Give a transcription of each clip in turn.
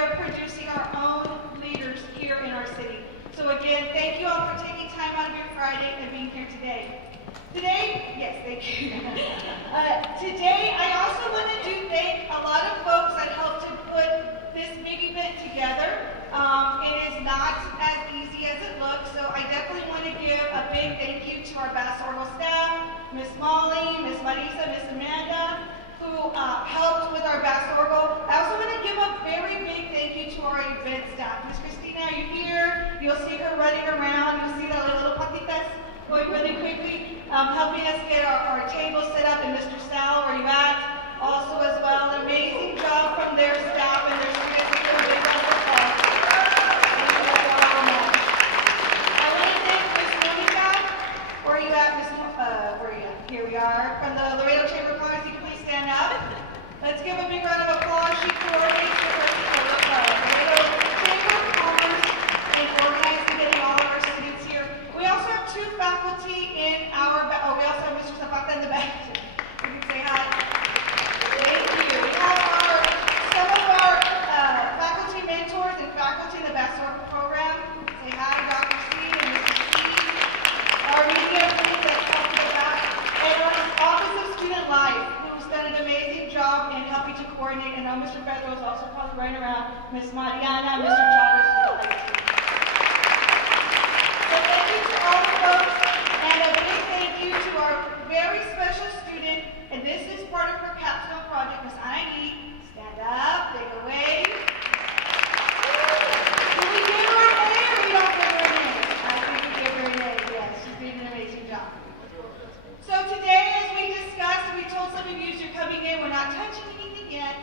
are producing our own leaders here in our city. So again, thank you all for taking time out of your Friday and being here today. Yes, thank you. Today, I also want to thank a lot of folks that helped to put this big event together. It is not as easy as it looks, so I definitely want to give a big thank you to our pastoral staff, Miss Molly, Miss Marisa, Miss Amanda, who helped with our pastoral. I also want to give a very big thank you to our event staff. Miss Christina, are you here? You'll see her running around. You'll see the little patitas going really quickly, helping us get our table set up. And Mr. Sal, where you at? Also as well, an amazing job from their staff and their students. Thank you all. I want to thank Miss Monica. Where are you at, Miss? Where are you at? Here we are from the Laredo Chamber of Commerce. You can please stand up. Let's give a big round of applause. She coordinates the Laredo Chamber of Commerce and organizing getting all of our students here. We also have two faculty in our, we also have Mr. Zapata in the back. You can say hi. Thank you. We have some of our faculty mentors and faculty in the Bachelor program. Say hi, Dr. C and Mrs. C. Our media team that helped with that. And our Office of Student Life, who's done an amazing job in helping to coordinate. And Mr. Pedro is also probably running around. Miss Mariana, Mr. Chavez. Thank you to all the folks, and a big thank you to our very special student, and this is part of her capstone project, Miss Ivy. Stand up, take a wave. Do we give her an A or we don't give her an A? I think we give her an A, yes. She's doing an amazing job. So today, as we discussed, we told some of you as you're coming in, we're not touching anything yet.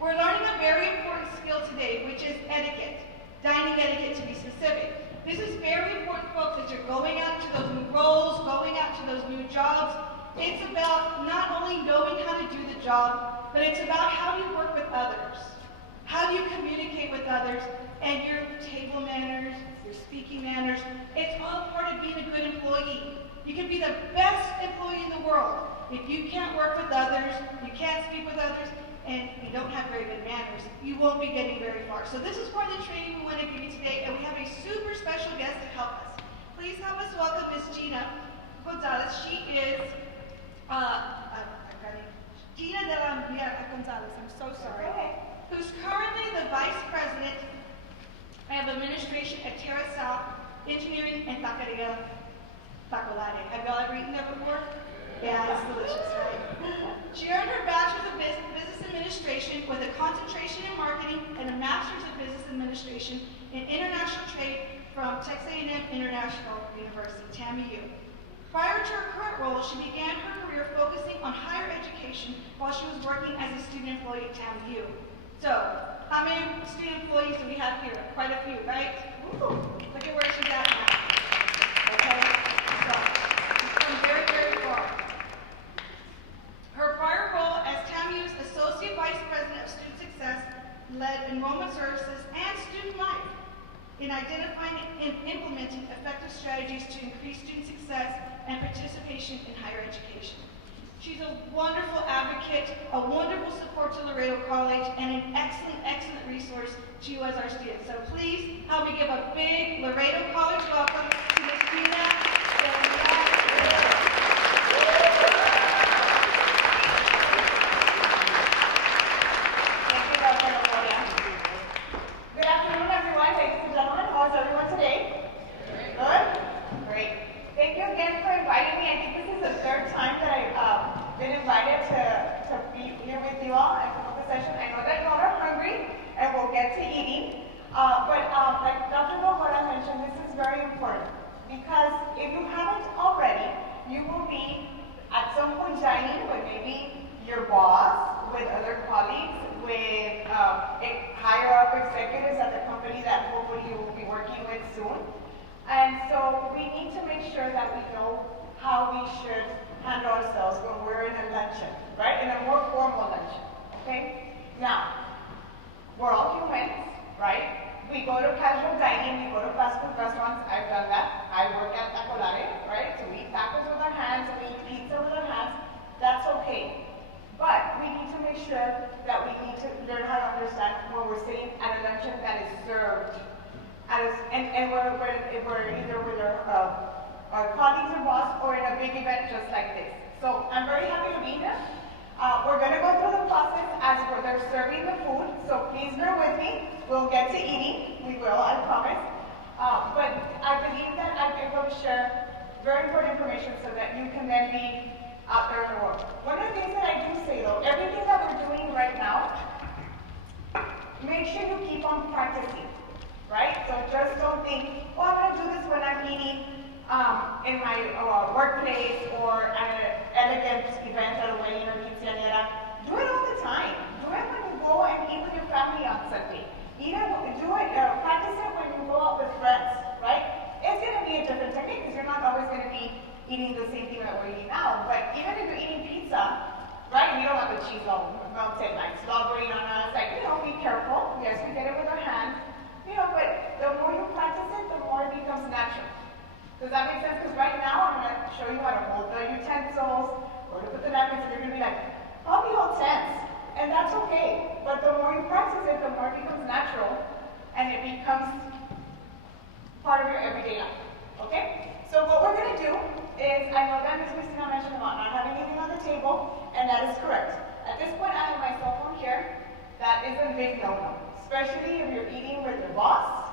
We're learning a very important skill today, which is etiquette. Dining etiquette, to be specific. This is very important, folks, as you're going out to those new roles, going out to those new jobs. It's about not only knowing how to do the job, but it's about how you work with others. How do you communicate with others, and your table manners, your speaking manners. It's all part of being a good employee. You can be the best employee in the world. If you can't work with others, you can't speak with others, and you don't have very good manners, you won't be getting very far. So this is part of the training we want to give you today, and we have a super special guest to help us. Please help us welcome Miss Gina Gonzalez. She is, Gina de la Gonzalez, I'm so sorry, who's currently the Vice President of Administration at Terra South Engineering and Taqueria Tacolare. Have y'all ever eaten there before? Yeah, it's delicious, right? She earned her Bachelor's of Business Administration with a concentration in marketing and a Master's of Business Administration in International Trade from Texas A&M International University, TAMU. Prior to her current role, she began her career focusing on higher education while she was working as a student employee at TAMU. So, how many student employees do we have here? Quite a few, right? Ooh, look at where she's at now. Okay? So, she's come very, very far. Her prior role as TAMU's Associate Vice President of Student Success led enrollment services and student life in identifying and implementing effective strategies to increase student success and participation in higher education. She's a wonderful advocate, a wonderful support to Laredo College, and an excellent, excellent resource to you as our students. So please help me give a big Laredo College welcome to Ms. Gina. Like Dr. Bogora mentioned, this is very important because if you haven't already, you will be at some point dining with maybe your boss, with other colleagues, with higher up executives at the company that hopefully you will be working with soon. And so we need to make sure that we know how we should handle ourselves when we're in a luncheon, right? In a more formal luncheon, okay? Now, we're all humans, right? We go to casual dining, we go to fast food restaurants. I've done that. I work at Tacolare, right? So we eat tacos with our hands, we eat pizza with our hands. That's okay. But we need to make sure that we need to learn how to understand when we're sitting at a luncheon that is served. And we're either with our colleagues or boss or in a big event just like this. So I'm very happy to be here. We're going to go through the process as they're serving the food, so please bear with me. We'll get to eating. We will, I promise. But I believe that I'm able to share very important information so that you can then be out there in the world. One of the things that I do say though, everything that we're doing right now, make sure you keep on practicing, right? So just don't think, oh, I'm going to do this when I'm eating in my workplace or at an elegant event at a wedding or quinceañera. Do it all the time. Do it when you go and eat with your family on Sunday. Practice it when you go out with friends, right? It's going to be a different technique because you're not always going to be eating the same thing that we're eating now. But even if you're eating pizza, right? We don't want the cheese all melted, like slobbering on us. Like, be careful. Yes, we get it with our hands. But the more you practice it, the more it becomes natural. Does that make sense? Because right now, I'm going to show you how to hold the utensils, or to put the napkins, and you're going to be like, I'll be all tense. And that's okay. But the more you practice it, the more it becomes natural, and it becomes part of your everyday life. Okay? So what we're going to do is, I know that Ms. Christina mentioned about not having anything on the table, and that is correct. At this point, I have my cell phone here. That is a big no-no, especially if you're eating with your boss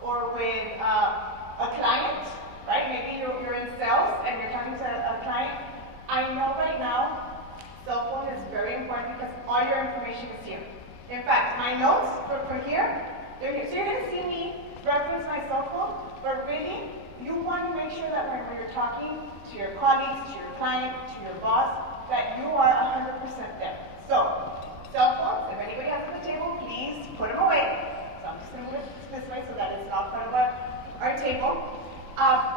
or with a client, right? Maybe you're in sales and you're talking to a client. I know right now, cell phone is very important because all your information is here. In fact, my notes for here, they're here. So you're going to see me reference my cell phone, but really, you want to make sure that when you're talking to your colleagues, to your client, to your boss, that you are 100% there. So, cell phones, if anybody has on the table, please put them away. So I'm just going to move it this way so that it's not part of our table.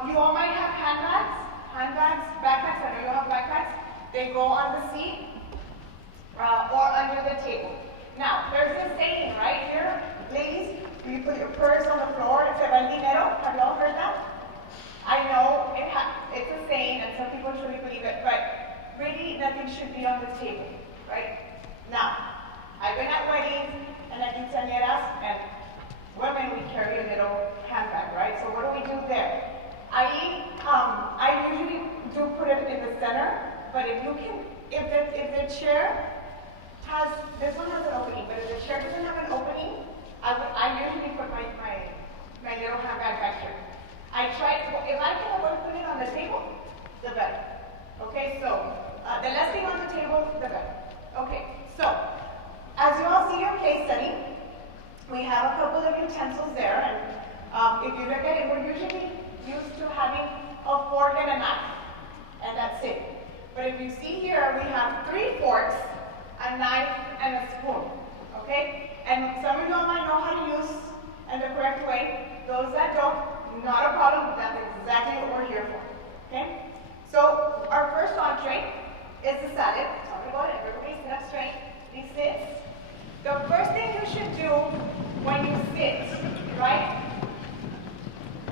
You all might have handbags, backpacks. I know you have backpacks. They go on the seat or under the table. Now, there's this saying right here, ladies, you put your purse on the floor and say, "El dinero." Have you all heard that? I know it's a saying and some people truly believe it, but really nothing should be on the table, right? Now, I've been at weddings and at quinceañeras, and women, we carry a little handbag, right? So what do we do there? I usually do put it in the center, but if the chair has, this one has an opening, but if the chair doesn't have an opening, I usually put my little handbag back here. If I can avoid putting it on the table, the better. Okay, so the less thing on the table, the better. Okay, so as you all see your case study, we have a couple of utensils there, and if you look at it, we're usually used to having a fork and a knife, and that's it. But if you see here, we have 3 forks, a knife, and a spoon. Okay, and some of you all might know how to use in the correct way. Those that don't, not a problem. That's exactly what we're here for. Okay, so our first entree is the salad. Talk about it. Everybody sit up straight. Please sit. The first thing you should do when you sit, right?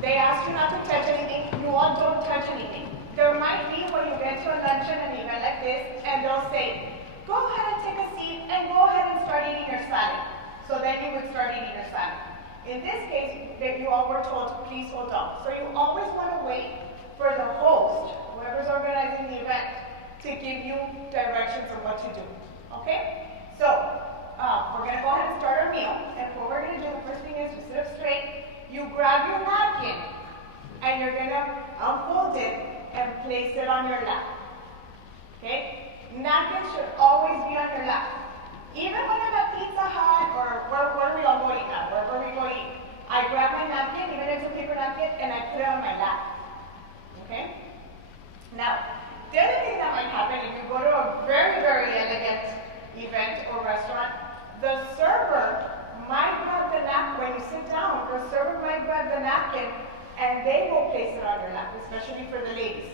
They ask you not to touch anything. You all don't touch anything. There might be when you get to a luncheon, an event like this, and they'll say, go ahead and take a seat and go ahead and start eating your salad. So then you would start eating your salad. In this case, you all were told to please hold on. So you always want to wait for the host, whoever's organizing the event, to give you directions on what to do. Okay? So, we're going to go ahead and start our meal. And what we're going to do, the first thing is you sit up straight, you grab your napkin, and you're going to unfold it and place it on your lap. Okay? Napkins should always be on your lap. Even when I'm at Pizza Hut or where are we all going now? Wherever we go eat, I grab my napkin, even if it's a paper napkin, and I put it on my lap. Okay? Now, the other thing that might happen if you go to a very, very elegant event or restaurant, the server might grab the napkin when you sit down. The server might grab the napkin and they will place it on your lap, especially for the ladies.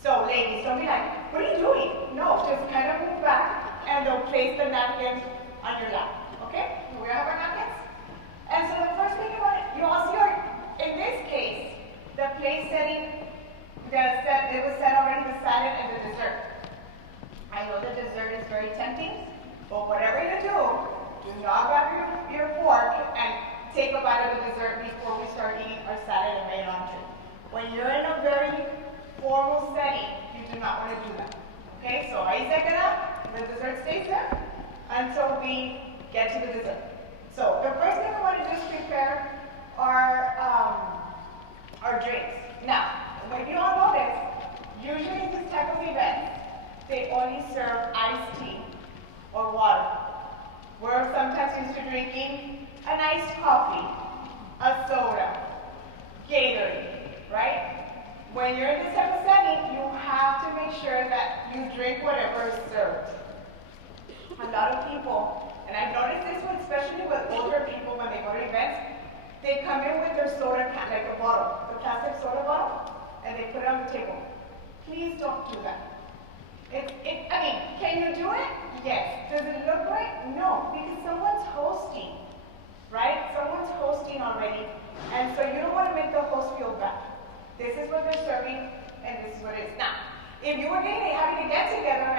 So ladies, don't be like, what are you doing? No, just kind of move back and they'll place the napkin on your lap. Okay? Do we have our napkins? And so the first thing about it, you all see in this case, the place setting, it was set already the salad and the dessert. I know the dessert is very tempting, but whatever you do, not grab your fork and take a bite of the dessert before we start eating our salad and main entree. When you're in a very formal setting, you do not want to do that. Okay, so ahí se queda, the dessert stays there until we get to the dessert. So the first thing we want to do is prepare our drinks. Now, when you all know this, usually in this type of event, they only serve iced tea or water. We're sometimes used to drinking an iced coffee, a soda, Gatorade, right? When you're in this type of setting, you have to make sure that you drink whatever is served. A lot of people, and I've noticed this one, especially with older people when they go to events, they come in with their soda can, like a bottle, the plastic soda bottle, and they put it on the table. Please don't do that. I mean, can you do it? Yes. Does it look right? No, because someone's hosting, right? Someone's hosting already, and so you don't want to make the host feel bad. This is what they're serving, and this is what it is. Now, if you were having a get together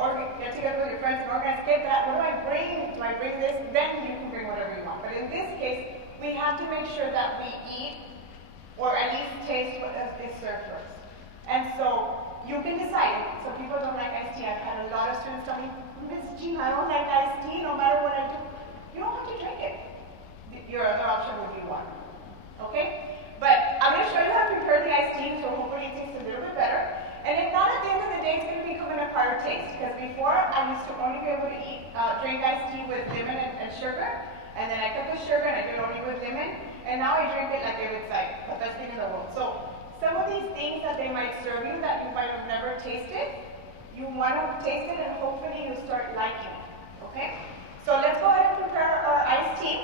or get together with your friends and organize, get that, what do I bring? Do I bring this? Then you can bring whatever you want. But in this case, we have to make sure that we eat or at least taste what is served to us. And so you can decide. Some people don't like iced tea. I've had a lot of students tell me, Miss Jean, I don't like iced tea no matter what I do. You don't have to drink it. Your other option would be water. Okay? But I'm going to show you how to prepare the iced tea, so hopefully it tastes a little bit better. And if not, at the end of the day, it's going to become an acquired taste. Because before, I used to only be able to drink iced tea with lemon and sugar. And then I cut the sugar and I do it only with lemon. And now I drink it like it's like the best thing in the world. So some of these things that they might serve you that you might have never tasted, you want to taste it and hopefully you start liking it. Okay? So let's go ahead and prepare our iced tea.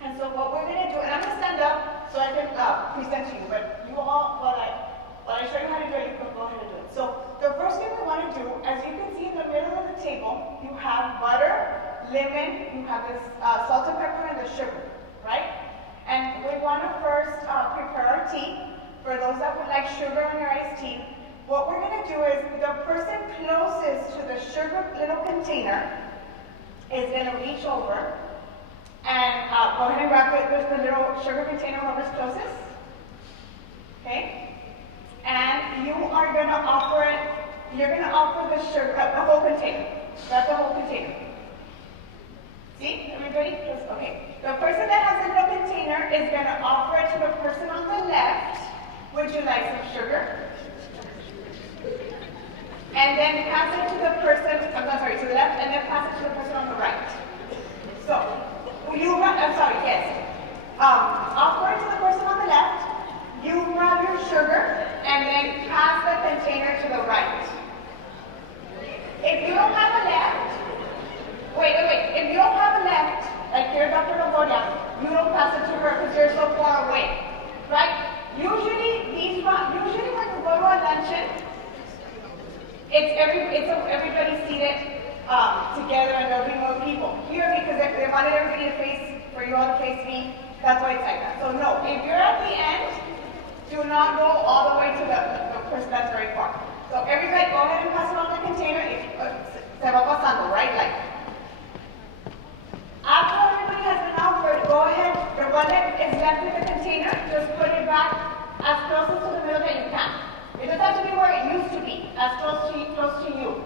And so what we're going to do, and I'm going to stand up so I can present to you, but you all, while I show you how to do it, you can go ahead and do it. So the first thing we want to do, as you can see in the middle of the table, you have butter, lemon, you have this salt and pepper and the sugar, right? And we want to first prepare our tea. For those that would like sugar in your iced tea, what we're going to do is the person closest to the sugar little container is going to reach over and go ahead and grab the little sugar container, whoever's closest. Okay? And you are going to offer it, you're going to offer the sugar, the whole container. Grab the whole container. See, everybody? Okay. The person that has the little container is going to offer it to the person on the left. Would you like some sugar? And then pass it to the person, to the left, and then pass it to the person on the right. So, offer it to the person on the left, you grab your sugar, and then pass the container to the right. If you don't have a left, if you don't have a left, like here, Dr. Longoria, you don't pass it to her because you're so far away, right? Usually when you go to a luncheon, it's everybody seated together and there'll be more people. Here, because they wanted everybody to face, for you all to face me, that's why it's like that. So no, if you're at the end, do not go all the way to the person that's very far. So everybody go ahead and pass it on the container. Se va pasando, right? Like, after everybody has been offered, go ahead, the one that is left with the container, just put it back as close to the middle that you can. It doesn't have to be where it used to be, as close to you.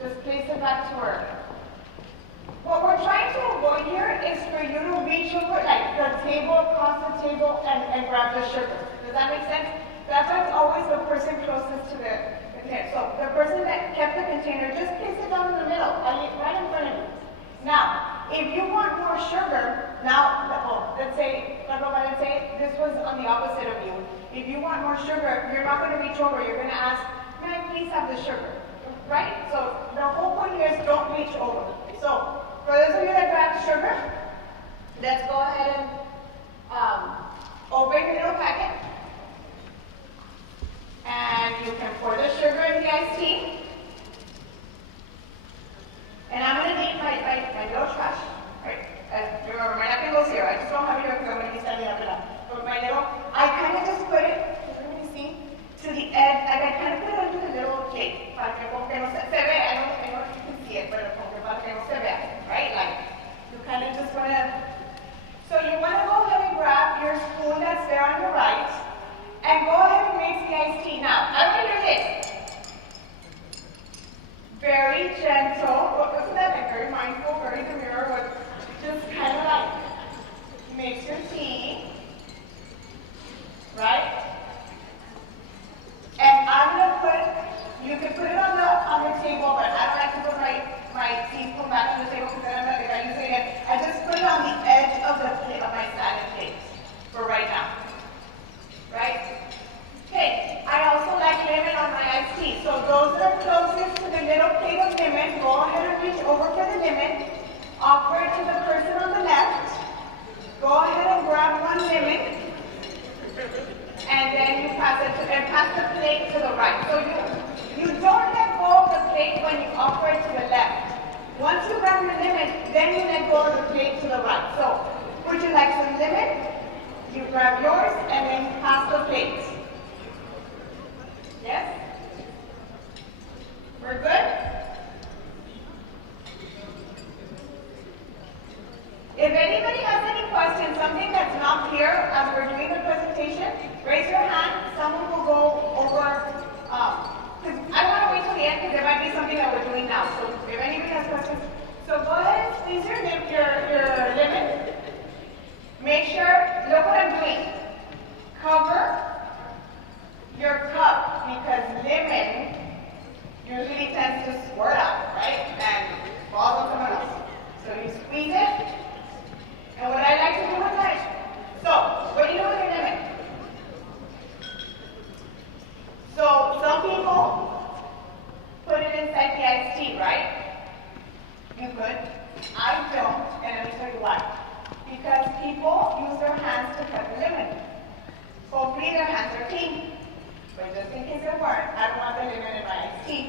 Just place it back to where. What we're trying to avoid here is for you to reach over, like the table, across the table, and grab the sugar. Does that make sense? That's why it's always the person closest to the container. So the person that kept the container, just place it down in the middle, right in front of you. Now, if you want more sugar, let's say this was on the opposite of you. If you want more sugar, you're not going to reach over. You're going to ask, may I please have the sugar? Right? So the whole point here is don't reach over. So for those of you that grab sugar, let's go ahead and open your little packet. And you can pour the sugar in the iced tea. And I'm going to need my little trash. Right? Remember, my napkin goes here. I just don't have it here because I'm going to be standing up and up. But my little, I kind of just put it, let me see, to the edge. Like I kind of put it under the little cake. Para que como que no se ve. I don't know if you can see it, but como que para que no se vea. Right? Like, you go to the plate to the right. So, would you like some lemon? You grab yours and then you pass the plate. Yes? We're good? If anybody has any questions, something that's not clear as we're doing the presentation, raise your hand. Someone will go over, because I don't want to wait till the end because there might be something that we're doing now. So if anybody has questions, so go ahead and squeeze your lemon. Make sure, look what I'm doing. Cover your cup because lemon usually tends to squirt out, right? And falls on someone else. So you squeeze it. And what I like to do with my, so what do you do with your lemon? So some people put it inside the iced tea, right? You could. I don't, and let me tell you why. Because people use their hands to cut the lemon. Hopefully their hands are clean. But just in case they weren't, I don't want the lemon in my iced tea,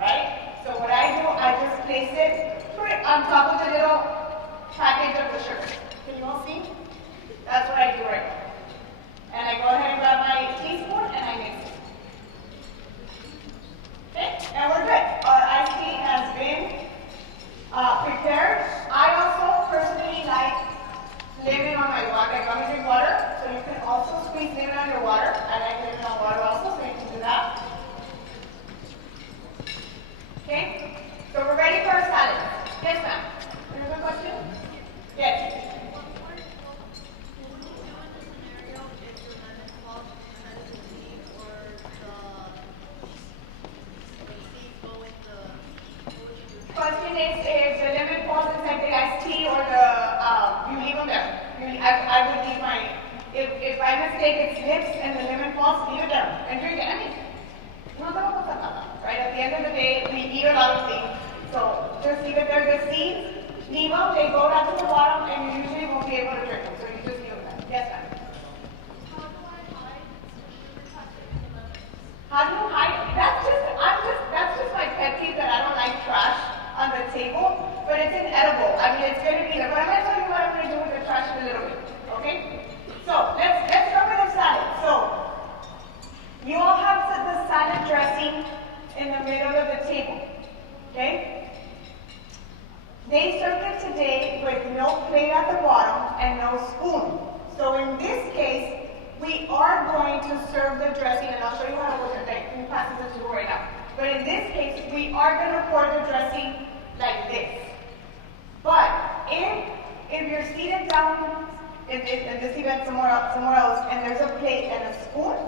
right? So what I do, I just place it on top of the little package of the sugar. Can you all see? That's what I do right now. And I go ahead and grab my teaspoon and I mix it. Okay, and we're good. Our iced tea has been prepared. I also personally like lemon on my water. Like when I drink water, so you can also squeeze lemon on your water. I like lemon on water also, so you can do that. Okay, so we're ready for our salad. Yes, ma'am. Another question? Yes. Question is if the lemon falls inside the iced tea or you leave them there. I would leave my, if by mistake it slips and the lemon falls, leave it there and drink it. I mean, right? At the end of the day, we eat a lot of things. So just leave it there. The seeds, leave them, they go down to the bottom and you usually won't be able to drink them. So you just leave them there. Yes, ma'am. How do you hide? That's just my pet peeve that I don't like trash on the table, but it's inedible. I mean, it's going to be there. But I'm going to tell you what I'm going to do with the trash in a little bit, okay? So let's start with the salad. So you all have the salad dressing in the middle of the table, okay? They served it today with no plate at the bottom and no spoon. So in this case, we are going to serve the dressing, and I'll show you how to work it. Who passes it to you right now? But in this case, we are going to pour the dressing like this. But if you're seated down in this event somewhere else, and there's a plate and a spoon,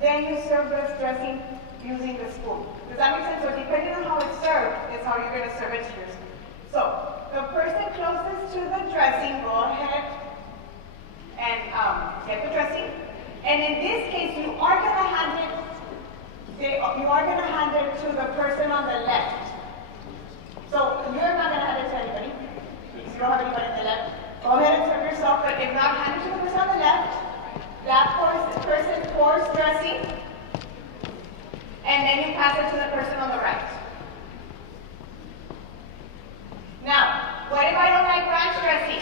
then you serve this dressing using the spoon. Does that make sense? So depending on how it's served, is how you're going to serve it to yourself. So the person closest to the dressing, go ahead and get the dressing. And in this case, you are going to hand it to the person on the left. So you're not going to hand it to anybody. Because you don't have anybody on the left. Go ahead and serve yourself, but if not, hand it to the person on the left. That person pours dressing. And then you pass it to the person on the right. Now, what if I don't like ranch dressing?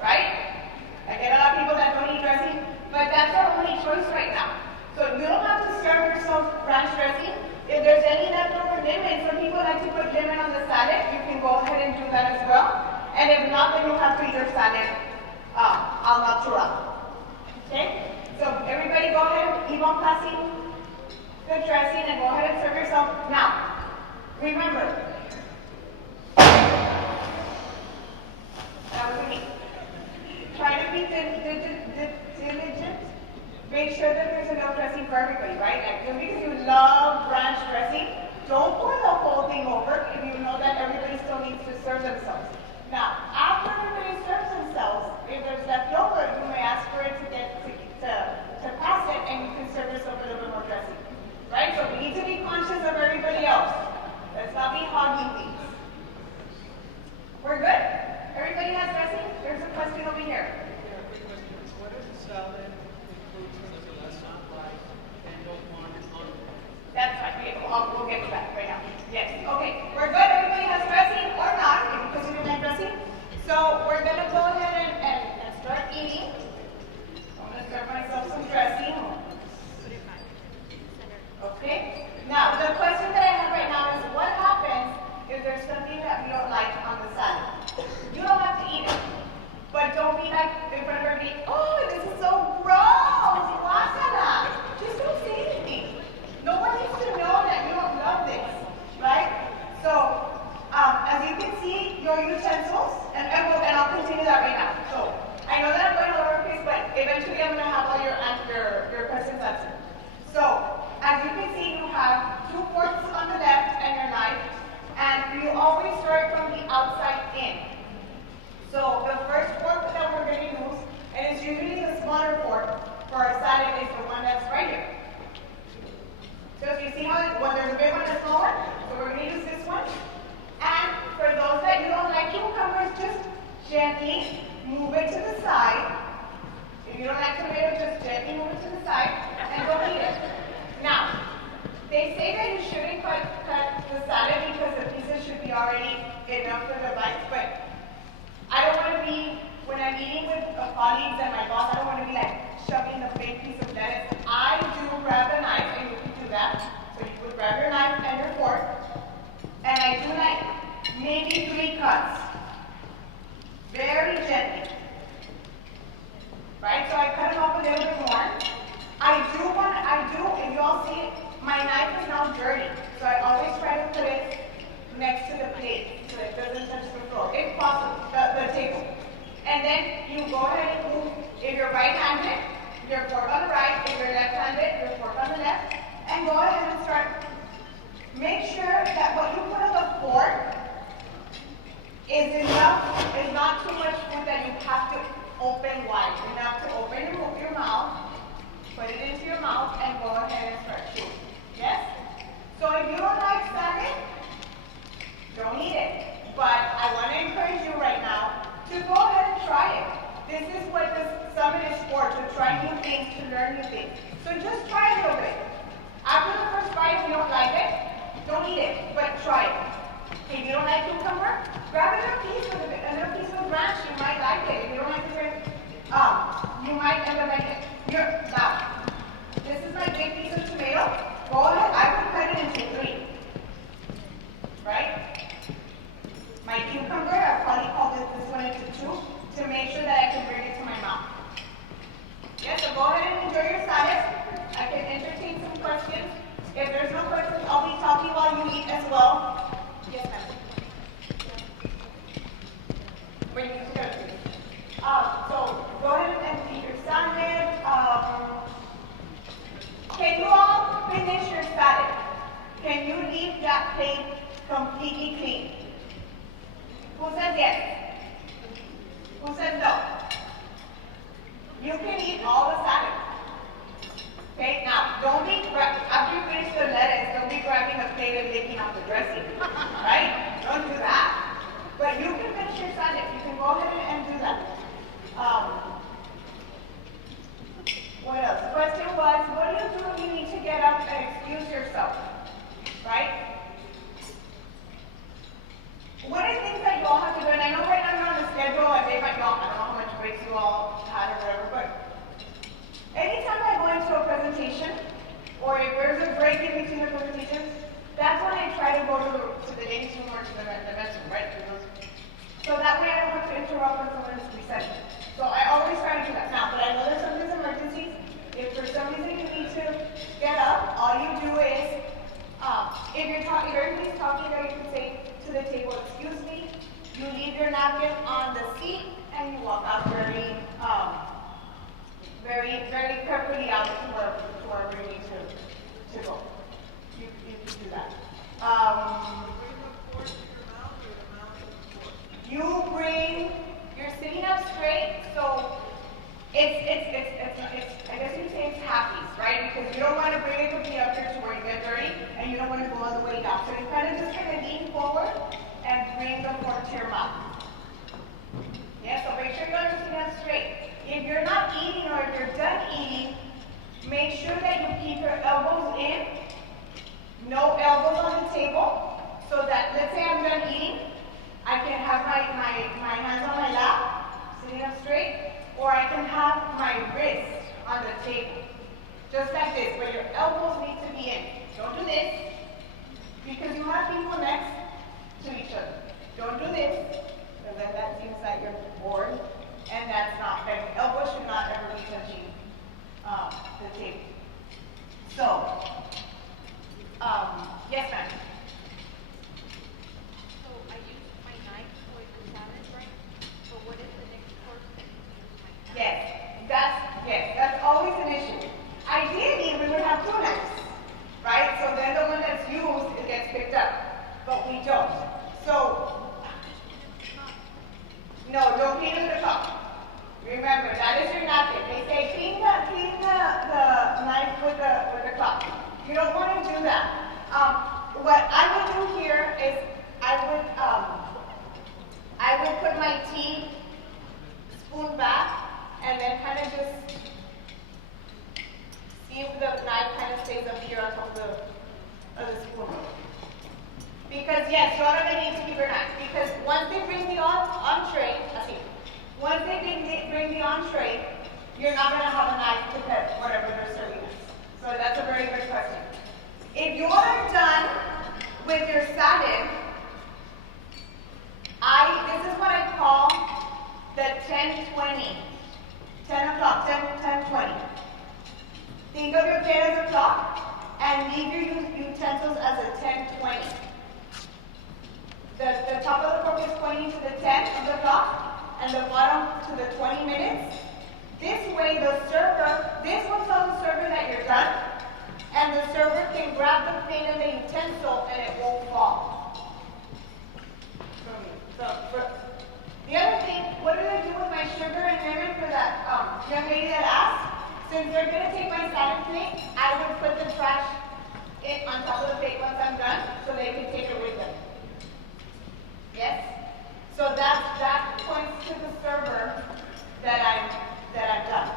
Right? I get a lot of people that don't eat dressing, but that's our only choice right now. So you don't have to serve yourself ranch dressing. If there's any leftover lemon, some people like to put lemon on the salad, you can go ahead and do that as well. And if not, then you'll have to eat your salad al natural. Okay? So everybody go ahead, keep on passing the dressing and go ahead and serve yourself. Now, remember, that was me. Try to be diligent. Make sure that there's enough dressing for everybody, right? Like just because you love ranch dressing, don't pour the whole thing over if you know that everybody still needs to serve themselves. Now, after everybody serves themselves, if there's leftover, you may ask for it to pass it, and you can serve yourself a little bit more dressing, right? So we need to be conscious of everybody else. Let's not be hogging things. We're good? Everybody has dressing? There's a question over here. Yeah, quick question. What is the salad includes from the lesson like candle one on? That's fine. We'll get to that right now. Yes. Okay. We're good. Everybody has dressing or not, because you didn't have dressing. So and I'll continue that right now. So I know that I'm going all over the place, but eventually I'm going to have all your questions answered. So as you can see, you have 2 forks on the left and your knife, and you always start from the outside in. So the first fork that we're going to use, and it's usually the smaller fork for our salad, is the one that's right here. So if you see how when there's a big one and a small one, so we're going to use this one. And for those that you don't like cucumbers, just gently move it to the side. If you don't like tomatoes, just gently move it to the side and don't eat it. Now, they say that you shouldn't cut the salad because the pieces should be already enough for the bites, but I don't want to be, when I'm eating with colleagues and my boss, I don't want to be like shoving a big piece of lettuce. I do grab the knife, and you can do that. So you would grab your knife and your fork, and I do like maybe 3 cuts. Very gently. Right? So I cut it off a little bit more. If you all see it, my knife is now dirty. So I always try to put it next to the plate so it doesn't touch the floor, if possible, the table. And then you go ahead and move, if you're right-handed, your fork on the right, if you're left-handed, your fork on the left, and go ahead and start. Make sure that what you put on the fork is enough, is not too much food that you have to open wide. Enough to open your mouth, put it into your mouth, and go ahead and start chewing. Yes? So if you don't like salad, don't eat it. But I want to encourage you right now to go ahead and try it. This is what this summit is for, to try new things, to learn new things. So just try a little bit. After the first bite, if you don't like it, don't eat it, but try it. If you don't like cucumber, grab another piece of ranch. You might like it. If you don't like it, you might end up liking it. Now, this is my big piece of tomato. Go ahead. I would cut it into 3. Right? My cucumber, I probably call this one into 2 to make sure that I can bring it to my mouth. Yeah, so go ahead and enjoy your salad. I can entertain some questions. If there's no questions, I'll be talking while you eat as well. Yes, ma'am. When you go. So go ahead and eat your salad. Can you all finish your salad? Can you leave that plate completely clean? Who says yes? Who says no? You can eat all the salad. Okay, now don't be after you finish the lettuce, don't be grabbing a plate and licking out the dressing. Right? Don't do that. But you can finish your salad. You can go ahead and do that. What else? The question was, what do you do when you need to get up and excuse yourself? Right? What are things that you all have to do? And I know right now you're on the schedule, and they might not. I don't know how much breaks you all had or whatever, but anytime I go into a presentation, or if there's a break in between the presentations, that's when I try to go to the ladies' room or to the men's room, right? So that way I don't have to interrupt when someone's presenting. So I always try to do that. Now, but I know there's some emergencies. If for some reason you need to get up, all you do is, if everybody's talking there, you can say to the table, excuse me, you leave your napkin on the seat, and you walk out very carefully out to wherever you need to go. You can do that. You're sitting up straight, so I guess you'd say it's halfies, right? Because you don't want to bring it completely up here to where you get dirty, and you don't want to go all the way down. So you just lean forward and bring the fork to your mouth. Yeah, so make sure you're sitting up straight. If you're not eating or if you're done eating, make sure that you keep your elbows in, no elbows on the table, so that, let's say I'm done eating, I can have my No, don't clean with the cup. Remember, that is your napkin. They say clean the knife with the cup. You don't want to do that. What I would do here is I would put my tea spoon back and then kind of just see if the knife kind of stays up here on top of the spoon. Because yes, you're gonna need to keep your knife. Because once they bring the entree, once they bring the entree, you're not gonna have a knife to cut whatever they're serving us. So that's a very good question. If you are done with your salad, this is what I call the 10-20. 10 o'clock, 10-20. Think of your plate as a clock and leave your utensils as a 10-20. The top of the fork is pointing to the 10 of the clock and the bottom to the 20 minutes. This way this will tell the server that you're done, and the server can grab the plate and the utensil and it won't fall from you. So the other thing, what did I do with my sugar and lemon for that young lady that asked? Since they're going to take my salad plate, I would put the trash on top of the plate once I'm done so they can take it with them. Yes? So that points to the server that I'm done.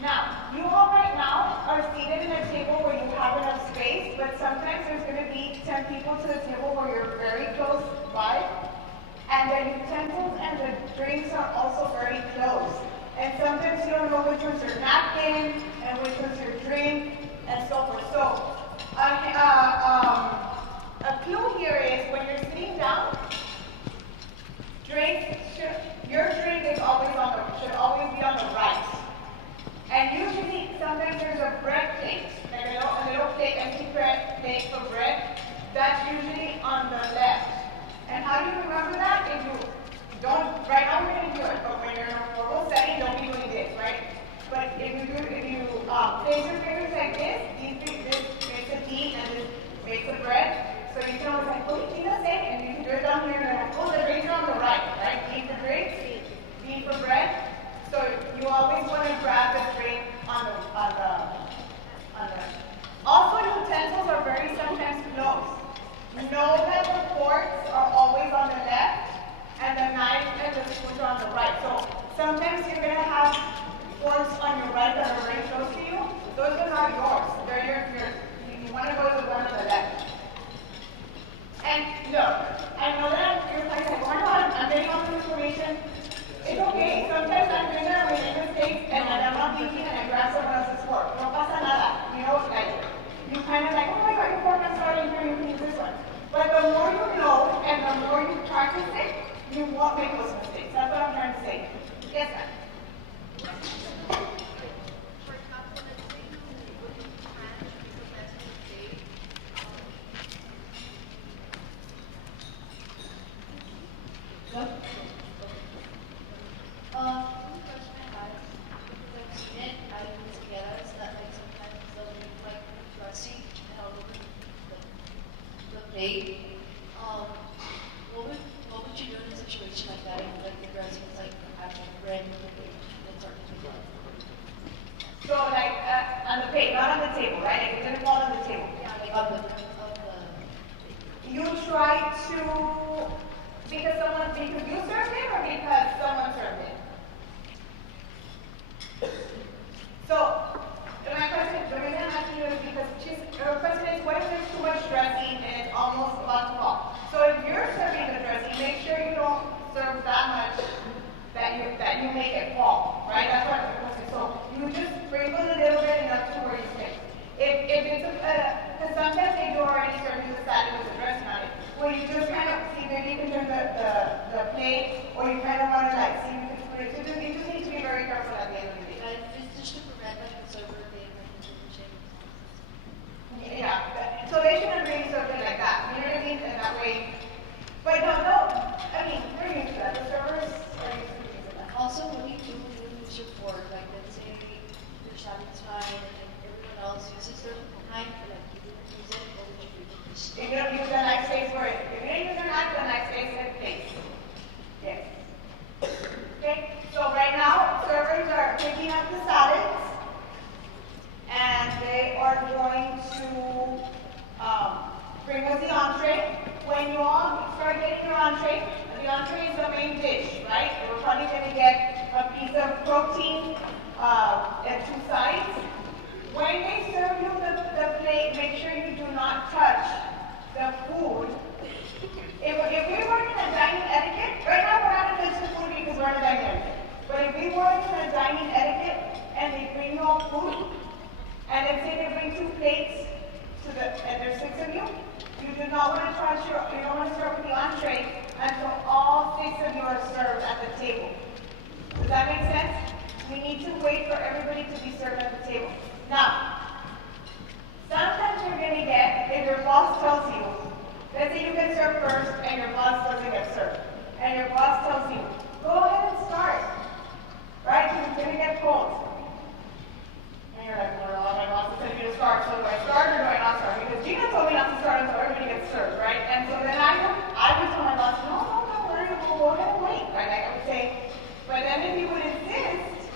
Now, you all right now are seated in a table where you have enough space, but sometimes there's going to be 10 people to the table where you're very close by, and the utensils and the drinks are also very close. And sometimes you don't know which one's your napkin and which one's your drink, and so forth. So, a clue here is when you're sitting down, your drink is should always be on the right. And usually, sometimes there's a bread plate, like a little plate, empty bread plate for bread. That's usually on the left. And how do you remember that? If you don't, right now we're going to do it, but when you're in a formal setting, don't be doing this, right? But if you place your fingers like this makes a D and this makes a bread. So you can always like, oh, D the same, and you can do it down here and like, oh, the drinks are on the right, right? D for drinks, D for bread. So you always want to grab the drink on the. Also, utensils are very sometimes close. Know that the forks are always on the left, and the knife and the spoons are on the right. So sometimes you're gonna have forks on your right that are very close to you. Those are not yours. They're yours. You want to go to the one on the left. And look, I know that you're like, oh my God, I'm getting all this information. It's okay. Sometimes I'm doing that when I make mistakes and then I'm not thinking and I grab someone else's fork. No pasa nada. You know, like, you kind of like, oh my God, your fork is starting here, you can use this one. But the more you know and the more you practice it, you won't make those mistakes. That's what I'm trying to say. Yes, ma'am. One question I had, because I've seen it, I didn't put it together, is that like sometimes they'll leave like dressing and all over the plate. What would you do in a situation like that? If like the dressing is like actual bread and it's starting to go. So like on the plate, not on the table, right? It didn't fall on the table. Yeah, like of the You try to, because you served it or because someone served it? So, my question, the reason I'm asking you is because her question is, what if there's too much dressing and it's almost about to fall? So if you're serving the dressing, make sure you don't serve that much that you make it fall, right? That's what the question is. So you just sprinkle a little bit enough to where you stay. If it's because sometimes they do already serving the salad with the dressing on it. Well, you just kind of see, maybe you can turn the plate, or you kind of want to like see if you can put it. So you just need to be very careful at the end of the day. it's just to prevent like the server being like change. Yeah, so they shouldn't really serve it like that. You know what I mean? And that way. But no. I mean, they're used to that. The servers are used to things like that. Also, when you do use your fork, like let's say your salad's fine and everyone else uses their knife, like you didn't use it, what would you do? If you don't use the knife space for it. If you didn't use the knife, the knife space in place. Yes. the entree is the main dish, right? We're probably going to get a piece of protein at two sides. When they serve you the plate, make sure you do not touch the food. If we were in a dining etiquette, right now we're not going to touch the food because we're in a dining etiquette. But if we were in a dining etiquette and they bring you all food, and let's say they bring 2 plates and there's 6 of you, you do not want to you don't want to start with the entree until all 6 of you are served at the table. Does that make sense? We need to wait for everybody to be served at the table. Now, sometimes you're going to get, if your boss tells you, let's say you get served first and your boss doesn't get served, and your boss tells you, go ahead and start, right? You're going to get pulled. And you're like, well, my boss is telling me to start, so do I start or do I not start? Because Gina told me not to start until everybody gets served, right? And so then I would tell my boss, no, don't worry, we'll go ahead and wait, right? Like I would say, but then if he would insist,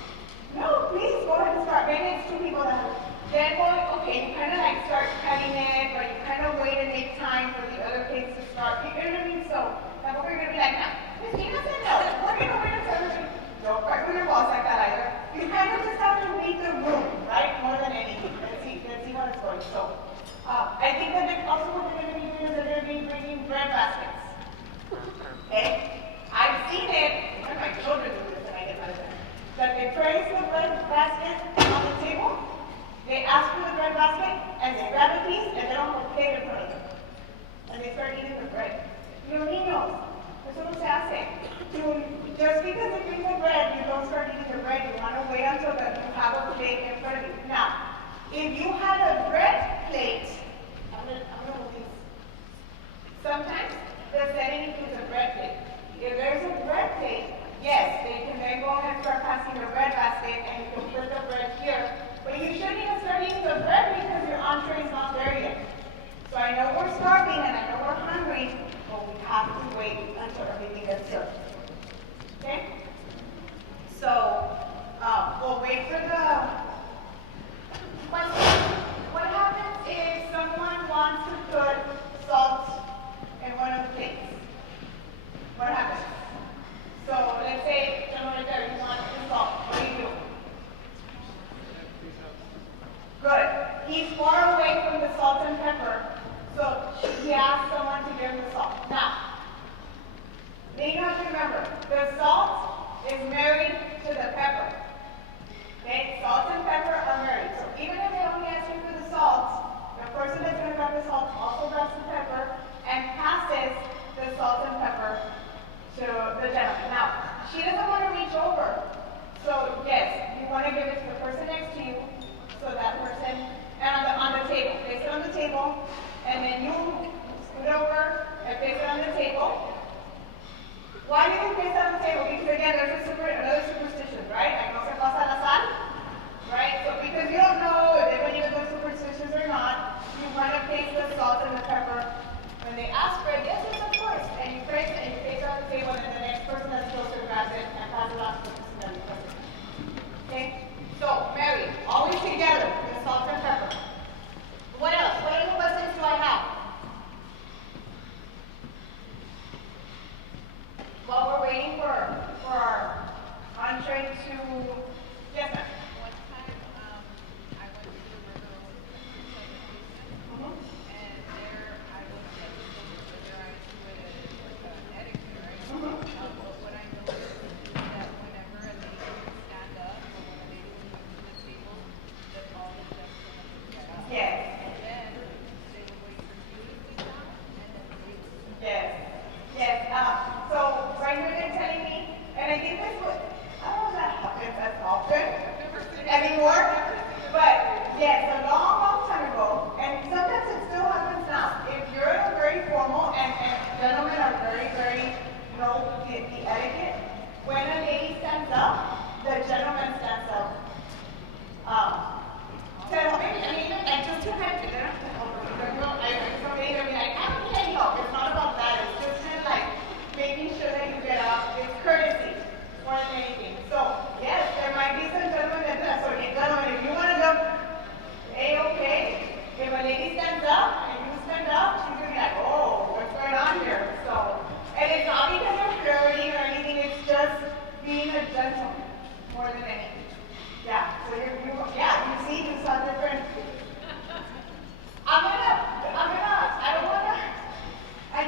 no, please go ahead and start. Maybe it's 2 people that then okay, you kind of like start cutting it, or you kind of wait and make time for the other plates to start. You know what I mean? So that's what we're going to be like, now, Miss Gina said no. We're going to wait until everybody. Don't fight with your boss like that either. You kind of just have to read the room, right? More than anything. Let's see how it's going. So I think that also what they're going to be doing is they're going to be bringing bread baskets. Okay? I've seen it. One of my children do this and I get mad at them. That they place the bread basket on the table, they ask for the bread basket, and they grab a piece, and they don't have a plate in front of them. And they start eating the bread. Los niños, eso no se hace. Just because they bring the bread, you don't start eating the bread. You want to wait until you have a plate in front of you. Now, if you have a bread plate, I'm gonna move these. Sometimes the setting includes a bread plate. If there's a bread plate, yes, they can then go ahead and start passing the bread basket and you can put the bread here. But you shouldn't even start eating the bread because your entree is not there yet. So I know we're starving and I know we're hungry, but we have to wait until everything gets served. Okay? So we'll wait for the question. What happens if someone wants to put salt in one of the plates? What happens? So let's say, gentleman right there, you want the salt. What do you do? Good. He's far away from the salt and pepper, so he asks someone to give him the salt. Now, you have to remember, the salt is married to the pepper. Okay? Salt and pepper are married. So even if they only ask you for the salt, the person that's going to grab the salt also grabs the pepper and passes the salt and pepper to the gentleman. Now, she doesn't want to reach over. So yes, you want to give it to the person next to you, so that person, and on the table. Place it on the table, and then you scoot over and place it on the table. Why do you place it on the table? Because again, there's another superstition, right? Like no se pasa la sal, right? So because you don't know if they believe in those superstitions or not, you want to place the salt and the pepper. When they ask for it, yes, of course. And you place it and you place it on the table, and the next person that's closer grabs it and passes it on to the person that's closer. Okay? So, Mary, always together with salt and pepper. What else? What other questions do I have? While we're waiting for our entree to, yes, ma'am. One time, I went to the river and there I was there I do it like an etiquette, right? But what I noticed is that whenever a lady would stand up or when a lady would move to the table, that all the gentlemen would get up. Yes. And then they would wait for you to sit down and then they would sit down. Yes. Yes. So right here they're telling me, and I think that's what, I don't know if that happens as often anymore, but yes, a long, long time ago, and sometimes it still happens now. If you're in a very formal, and gentlemen are very, very, know the etiquette, when a lady stands up, the gentleman stands up. So maybe, I mean, like just two hands, they don't have to help her. Somebody will be like, I don't need any help. It's not about that. It's just kind of like making sure that you get up. It's courtesy more than anything. So yes, there might be some gentlemen that do that. So gentlemen, if you want to go, hey, being a gentleman more than anything. Yeah, so you see, you saw different. I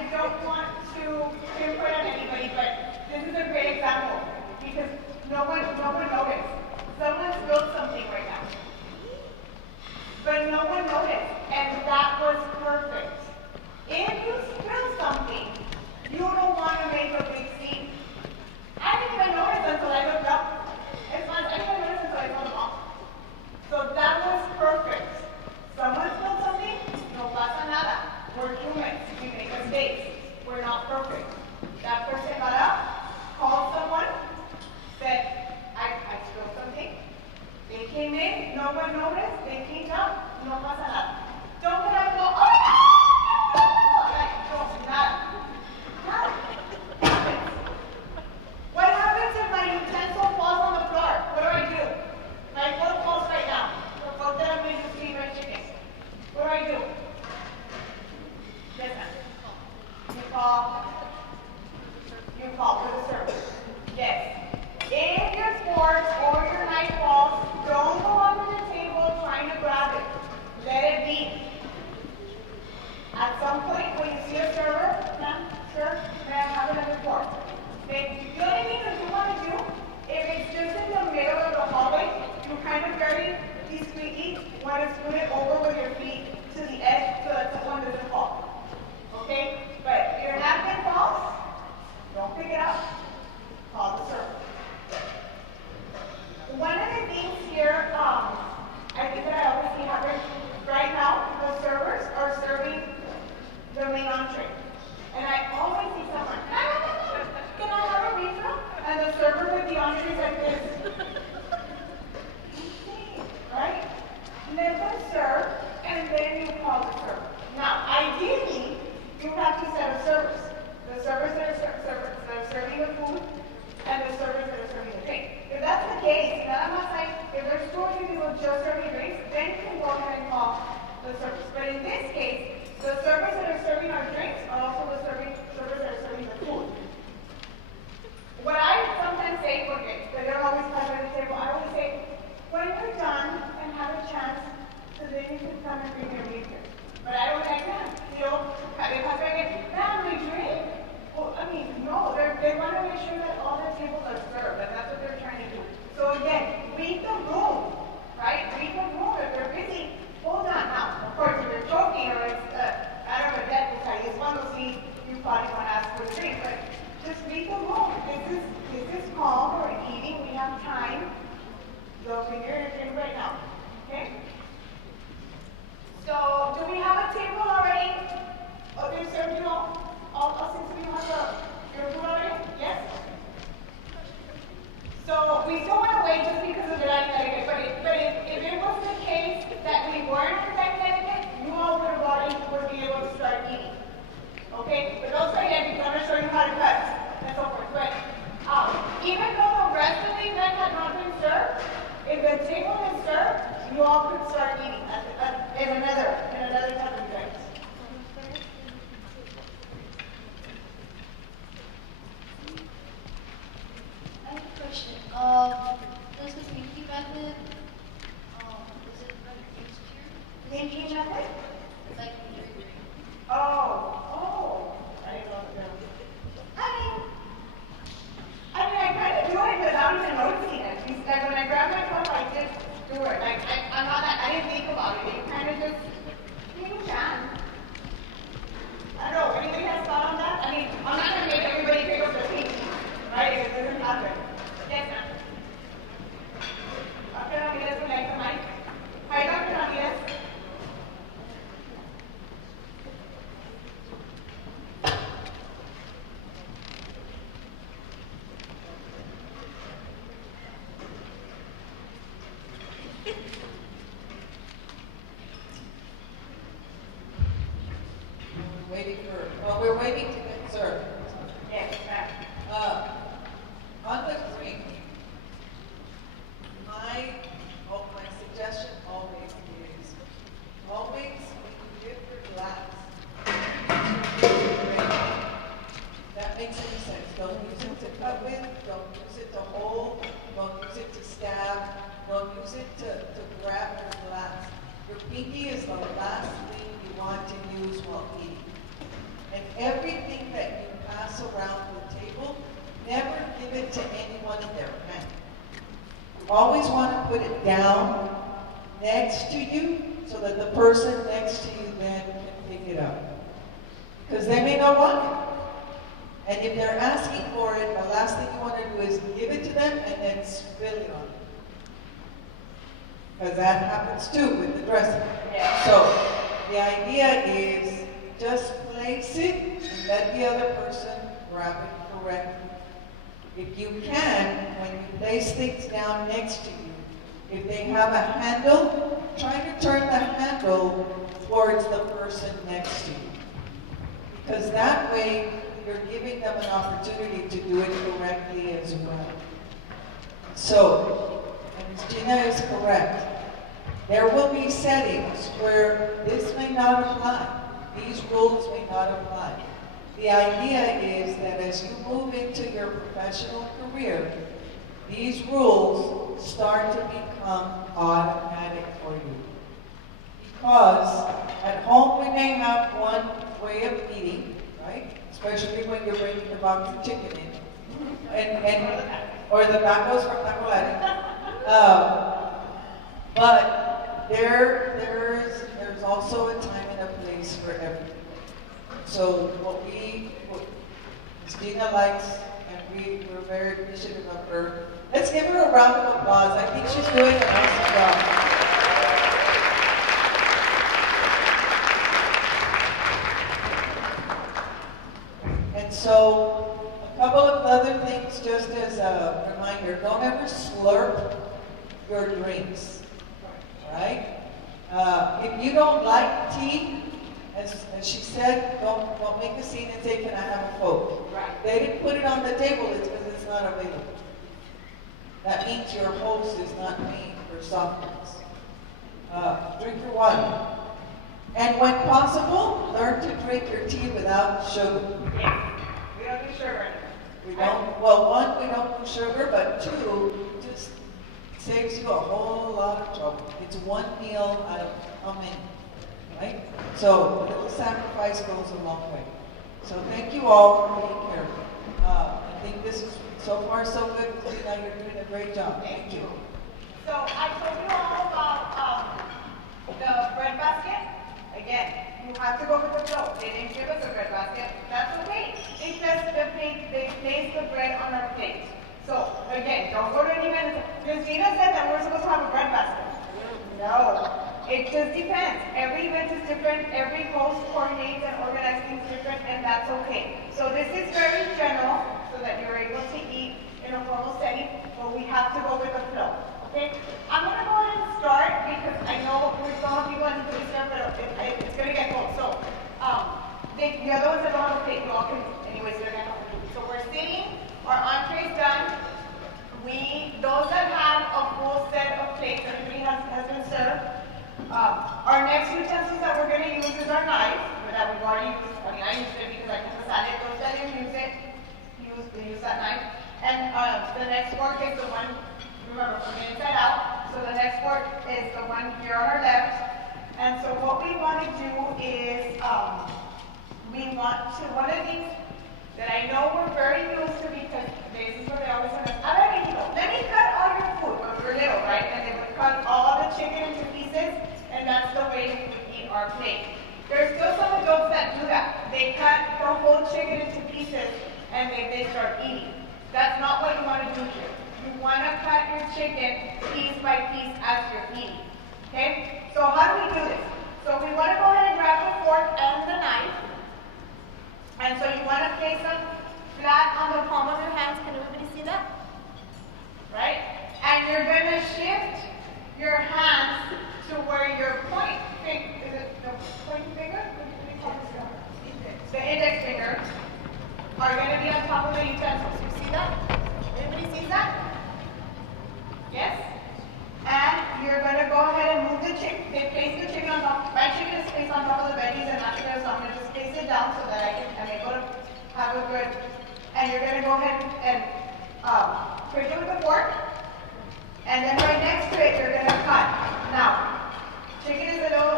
don't want to pinpoint on anybody, but this is a great example because no one noticed. Someone spilled something right now, but no one noticed, and that was perfect. If you spill something, you don't want to make a big scene. I didn't even notice until I looked up. I didn't even notice until I saw them all. So that was perfect. Someone spilled something, no pasa nada. We're humans. We make mistakes. We're not perfect. That person got up, called someone, said, I spilled something. They came in, no one noticed. They cleaned up, no pasa nada. Don't get up and go, oh my God! Like, no, nada. Nada. Happens. What happens if my utensil falls on the floor? What do? My foot falls right now. The foot that I'm going to clean my chicken. What do? Yes, ma'am. You call for the service. Yes. If your fork or your knife falls, don't go under the table trying to grab it. Let it be. At some point, when you see a server, ma'am, sir, may I have another fork? The only thing that you want to do, if it's just in the middle of the hallway, you kind of very discreetly want to scoot it over with your feet to the edge so that someone doesn't fall. Okay? But if your napkin falls, don't pick it up. Call the server. One of the things here, I think that I always see happen right now, the servers are serving the main entree. And I always see someone, can I have a refill? And the server with the entree is like this. Right? Let them serve, and then you call the server. Now, ideally, you have two sets of servers. The servers that are serving the food, and the servers that are serving the drink. If that's the case, nada más like, if there's 2 or 3 people just serving drinks, then you can go ahead and call the servers. But in this case, the servers that are serving our drinks are also the servers that are serving the food. What I sometimes say, porque they don't always come at the table, I always say, when you're done and have a chance, so then you can come and bring your refill. But I don't like that. You know, they pass back and, ma'am, we drink? Well, I mean, no, they want to make sure that all their tables are served, and that's what they're trying to do. So again, read the room, right? Read the room. If they're busy, hold on. Now, of course, if you're joking or it's out of a debt, which I just want to see, you probably want to ask for a drink, but just read the room. This is calm, we're eating, we have time. So bring your drink right now, okay? So, do we have a table already? Oh, they served you all 6 of you have your food already? Yes? So, we still want to wait just because of the dining etiquette, but if it was the case that we weren't on dining etiquette, you all would have already be able to start eating. Okay? But don't start yet because I'm going to show you how to cut and so forth. But even though the rest of the event had not been served, if the table is served, you all could start eating in another type of event. I have a question. Does the pinky method, is it like easier? Pinky method? Like when you're drinking? Oh. I didn't know that. I kind of do it without even noticing it. It's like when I grab my cup, I just do it. Like I didn't think about it. You kind of just, you can. I don't know. Anybody has thought on that? I mean, I'm not going to make everybody pick up the pinky, right? If it doesn't happen. Yes, ma'am. Dr. Ramirez would like the mic. Hi, Dr. Ramirez. We're waiting to get served. Yes, ma'am. On the pinky is the last thing you want to use while eating. And everything that you pass around the table, never give it to anyone in their hand. You always want to put it down next to you so that the person next to you then can pick it up. Because they may not want it. And if they're asking for it, the last thing you want to do is give it to them and then spill it on them. Because that happens too with the dressing. Yeah. So the idea is just place it and let the other person grab it correctly. If you can, when you place things down next to you, if they have a handle, try to turn the handle towards the person next to you. Because that way, you're giving them an opportunity to do it correctly as well. So, and Ms. Gina is correct. There will be settings where this may not apply. These rules may not apply. The idea is that as you move into your professional career, these rules start to become automatic for you. Because at home we may have one way of eating, right? Especially when you're bringing the box of chicken in, or the tacos from Taco Latin. But there's also a time and a place for everything. So what Ms. Dina likes, and we're very appreciative of her. Let's give her a round of applause. I think she's doing an awesome job. And so, a couple of other things just as a reminder. Don't ever slurp your drinks, right? If you don't like tea, as she said, don't make a scene and say, can I have a Coke? Right. They didn't put it on the table, it's because it's not available. That means your host is not paying for soft drinks. Drink your water. And when possible, learn to drink your tea without sugar. Yeah. We don't do sugar anymore. We don't, well, one, we don't do sugar, but two, just saves you a whole lot of trouble. It's one meal out of how many, right? So a little sacrifice goes a long way. So thank you all for being careful. I think this is so far so good. Tina, you're doing a great job. Thank you. So I told you all about the bread basket. Again, you have to go with the flow. They didn't give us a bread basket. That's okay. It's just they place the bread on our plate. So again, don't go to any event and say, Christina said that we're supposed to have a bread basket. No. It just depends. Every event is different. Every host coordinates and organizes things different, and that's okay. So this is very general, so that you're able to eat in a formal setting, but we have to go with the flow. Okay? I'm going to go ahead and start because I know we're some people into this stuff, but it's going to get cold. So the other ones that don't have a plate, you all can, anyways, they're going to have to do. So we're sitting, our entree's done. Those that have a full set of plates, everybody has been served. Our next utensils that we're going to use is our knife, that we've already used. I mean, I used it because I cut the salad. Those that didn't use it, use that knife. And the next fork is the one, remember, from the inside out. So the next fork is the one here on our left. And so what we want to do is, we want to, one of the things that I know we're very used to because this is what they always say, let me cut all your food when we were little, right? And they would cut all the chicken into pieces, and that's the way we would eat our plate. There's still some adults that do that. They cut the whole chicken into pieces, and they start eating. That's not what you want to do here. You want to cut your chicken piece by piece as you're eating. Okay? So how do we do this? So we want to go ahead and grab the fork and the knife. And so you want to place them flat on the palm of your hands. Can everybody see that? Right? And you're going to shift your hands to where your point finger, is it the pointing finger? The index finger are going to be on top of the utensils. You see that? Everybody sees that? Yes? And you're going to go ahead and move the chicken. They place the chicken on top. My chicken is placed on top of the veggies and not there, so I'm going to just place it down so that I'm able to have a good. And you're going to go ahead and prick it with a fork. And then right next to it, you're going to cut. Now, chicken is a little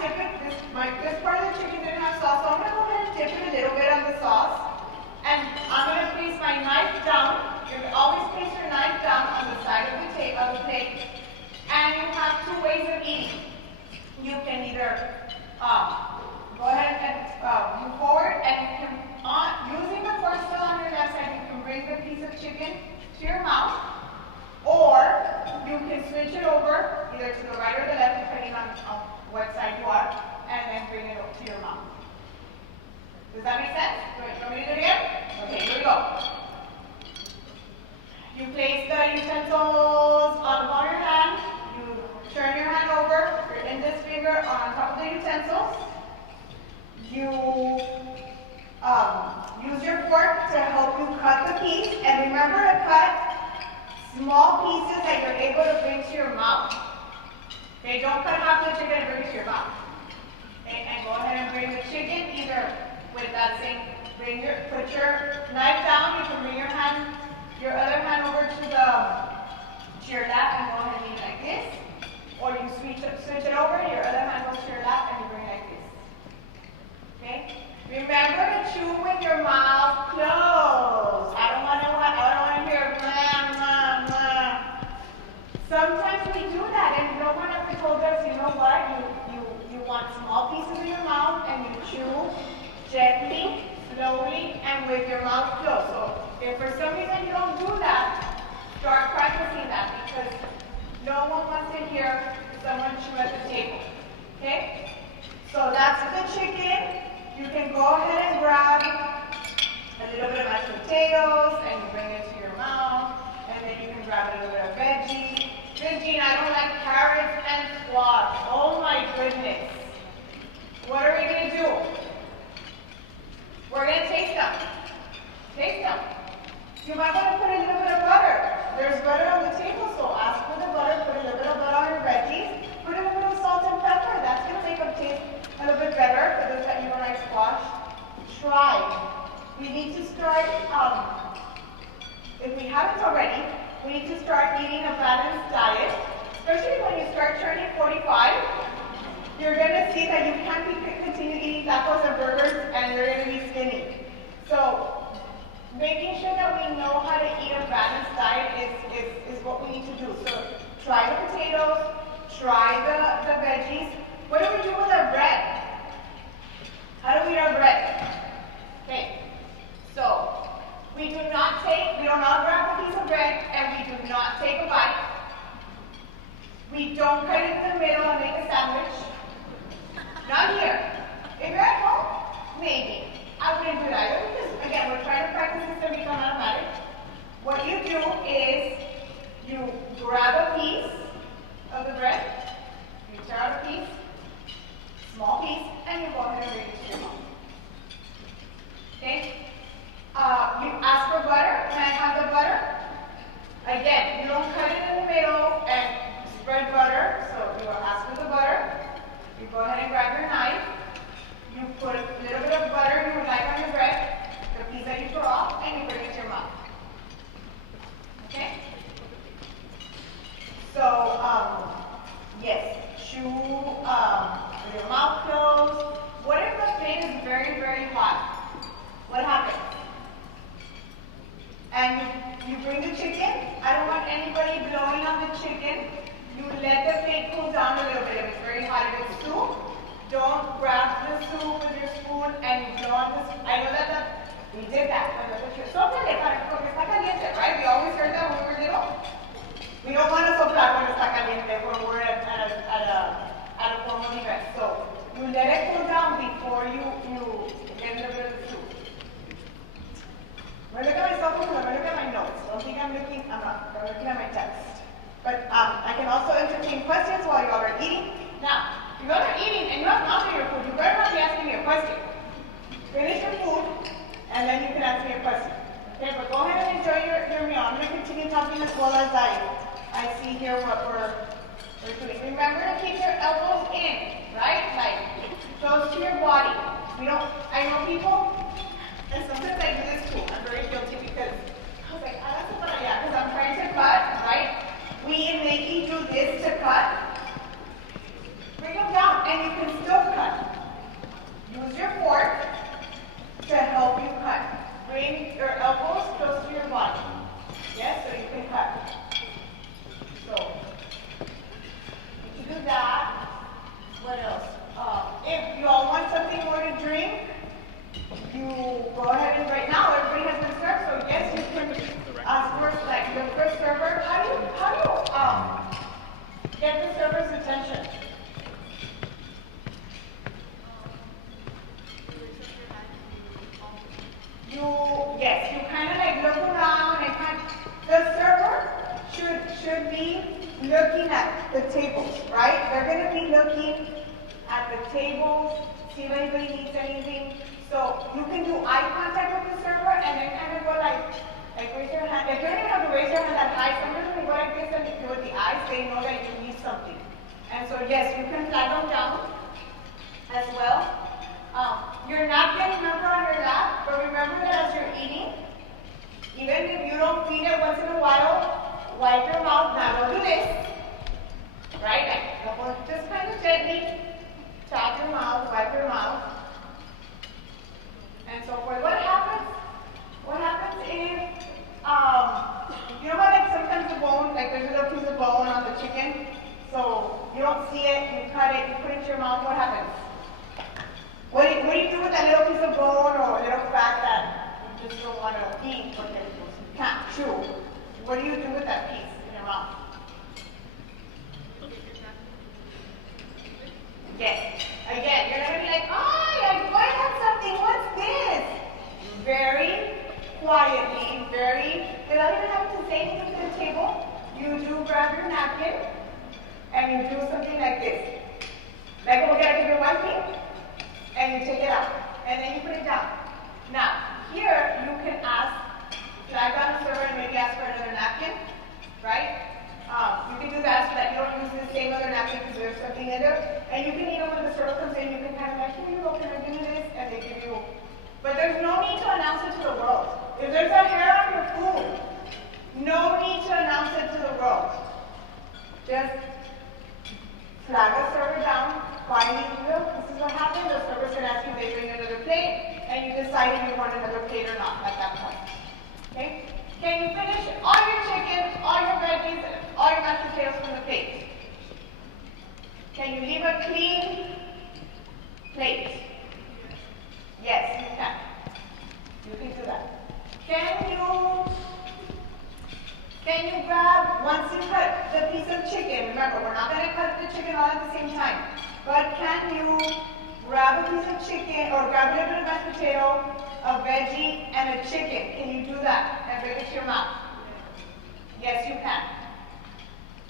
dip it, this part of the chicken didn't have sauce, so I'm gonna go ahead and dip it a little bit on the sauce. And I'm gonna place my knife down. You always place your knife down on the side of the plate. And you have two ways of eating. You can either go ahead and move forward, and you can, using the fork still on your left side, you can bring the piece of chicken to your mouth, or you can switch it over either to the right or the left, depending on what side you are, and then bring it up to your mouth. Does that make sense? Do you want me to do it again? Okay, here we go. You place the utensils on the bottom of your hand. You turn your hand over, your index finger on top of the utensils. You use your fork to help you cut the piece, and remember to cut small pieces that you're able to bring to your mouth. Okay, don't cut half the chicken and bring it to your mouth. Okay, and go ahead and bring the chicken either with that same, put your knife down, you can bring your other hand over to your lap and go ahead and eat like this. Or you switch it over, your other hand goes to your lap and you bring it like this. Okay? Remember to chew with your mouth closed. I don't want to hear blah, blah, blah. Sometimes we do that, and no one ever told us, you know what, you want small pieces in your mouth and you chew gently, slowly, and with your mouth closed. So if for some reason you don't do that, start practicing that, because no one wants to hear someone chew at the table. Okay? So that's the chicken. You can go ahead and grab a little bit of mashed potatoes and you bring it to your mouth, and then you can grab a little bit of veggies. Virginia, I don't like carrots and squash. Oh my goodness. What are we going to do? We're going to taste them. Taste them. You might want to put a little bit of butter. There's butter on the table, so ask for the butter. Put a little bit of butter on your veggies. Put a little bit of salt and pepper. That's going to make them taste a little bit better for those that you don't like squash. Try. We need to start, if we haven't already, we need to start eating a balanced diet, especially when you start turning 45. You're going to see that you can't continue eating tacos and burgers and you're going to be skinny. So making sure that we know how to eat a balanced diet is what we need to do. So try the potatoes, try the veggies. What do we do with our bread? How do we eat our bread? Okay, so we don't all grab a piece of bread and we do not take a bite. We don't cut it in the middle and make a sandwich. Not here. If you're at home, maybe. I wouldn't do that either, because again, we're trying to practice this to become automatic. What you do is you grab a piece of the bread, you tear out a piece, small piece, and you go ahead and bring it to your mouth. Okay? You ask for butter. Can I have the butter? Again, you don't cut it in the middle and spread butter. So you ask for the butter. You go ahead and grab your knife. You put a little bit of butter you would like on your bread, the piece that you throw off, and you bring it to your mouth. Okay? So, yes, chew with your mouth closed. What if the plate is very, very hot? What happens? And you bring the chicken. I don't want anybody blowing on the chicken. You let the plate cool down a little bit if it's very hot. If it's soup, don't grab the soup with your spoon and blow on the soup. I know that we did that. Sopla porque está caliente, right? We always heard that when we were little. We don't want to soplar when está caliente when we're at a formal event. So you let it cool down before you get a little bit of the soup. When I look at myself, I'm going to look at my notes. Don't think I'm looking at my text. But I can also entertain questions while you all are eating. Now, if you all are eating and you have not eaten your food, you better not be asking me a question. Finish your food, and then you can ask me a question. Okay, but go ahead and enjoy your meal. I'm going to continue talking as well as I see here what we're doing. Remember to keep your elbows in, right? Like, close to your body. I know people, and sometimes I do this too. I'm very guilty because I was like, because I'm trying to cut, right? We make you do this to cut. Bring them down, and you can still you go ahead and right now everybody has been served, so yes, you can ask for like the first server. How do you get the server's attention? Yes, you kind of like look around and the server should be looking at the tables, right? They're going to be looking at the tables, see if anybody needs anything. So you can do eye contact with the server and then kind of go like raise your hand. Like you don't even have to raise your hand that high. Sometimes when you go like this and you do with the eyes, they know that you need something. And so yes, you can flag them down as well. Your napkin, remember on your lap, but remember that as you're eating, even if you don't feed it once in a while, wipe your mouth. Now don't do this, right? Like, just kind of gently tap your mouth, wipe your mouth, and so forth. What happens is, you know how like sometimes the bone, like there's a little piece of bone on the chicken, so you don't see it, you cut it, you put it in your mouth, what happens? What do you do with that little piece of bone or a little fat that you just don't want to eat because you can't chew? What do you do with that piece in your mouth? Yes. Again, you're going to be like, oh, I have something. What's this? Very quietly, without even having to say anything to the table, you do grab your napkin and you do something like this. Like, okay, I give your wiping. And you take it out, and then you put it down. Now, here you can flag down the server and maybe ask for another napkin, right? You can do that so that you don't use the same other napkin because there's something in there. And you can even when the server comes in, you can kind of like, here you go, can I give you this? And they give you. But there's no need to announce it to the world. If there's a hair on your food, no need to announce it to the world. Just flag a server down. Quietly, this is what happened. The server's going to ask you if they bring another plate, and you decide if you want another plate or not at that point. Okay? Can you finish all your chicken, all your veggies, all your mashed potatoes from the plate? Can you leave a clean plate? Yes, you can. You can do that. Can you grab, once you cut the piece of chicken, remember, we're not going to cut the chicken all at the same time. But can you grab a piece of chicken or grab a little bit of mashed potato, a veggie, and a chicken? Can you do that and bring it to your mouth? Yes, you can.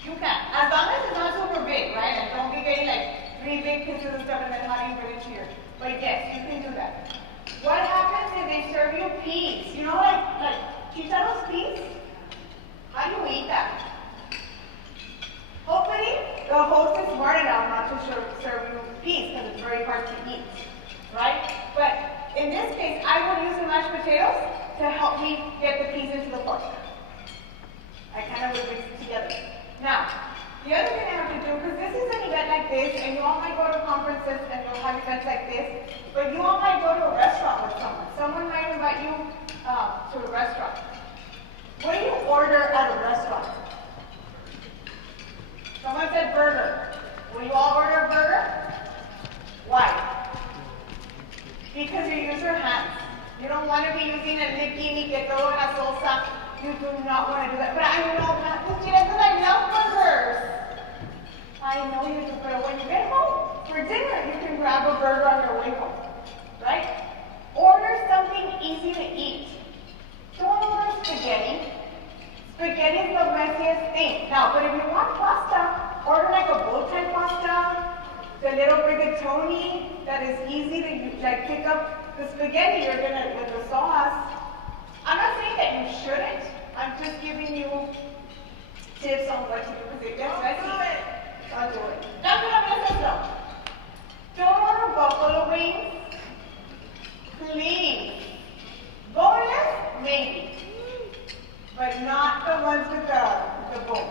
You can. As long as it's not super big, right? And don't be getting like 3 big pieces of stuff and then how do you bring it to your... But yes, you can do that. What happens if they serve you peas? You know like chicharros peas? How do you eat that? Hopefully, the host is smart enough not to serve you peas because it's very hard to eat, right? But in this case, I will use the mashed potatoes to help me get the peas into the pork. I kind of would mix it together. Now, the other thing I have to do, because this is an event like this, and you all might go to conferences and you'll have events like this, but you all might go to a restaurant with someone. Someone might invite you to a restaurant. What do you order at a restaurant? Someone said burger. Will you all order a burger? Why? Because you use your hands. You don't want to be using a licky que todo la salsa. You do not want to do that. But I know that because I love burgers. I know you do, but when you get home for dinner, you can grab a burger on your way home, right? Order something easy to eat. Don't order spaghetti. Spaghetti is the messiest thing. Now, but if you want pasta, order like a bow-tie pasta, the little rigatoni that is easy to like pick up the spaghetti you're gonna with the sauce. I'm not saying that you shouldn't. I'm just giving you tips on what to do because it gets messy. Don't do it. Don't order buffalo wings. Please. Boneless, maybe. But not the ones with the bone.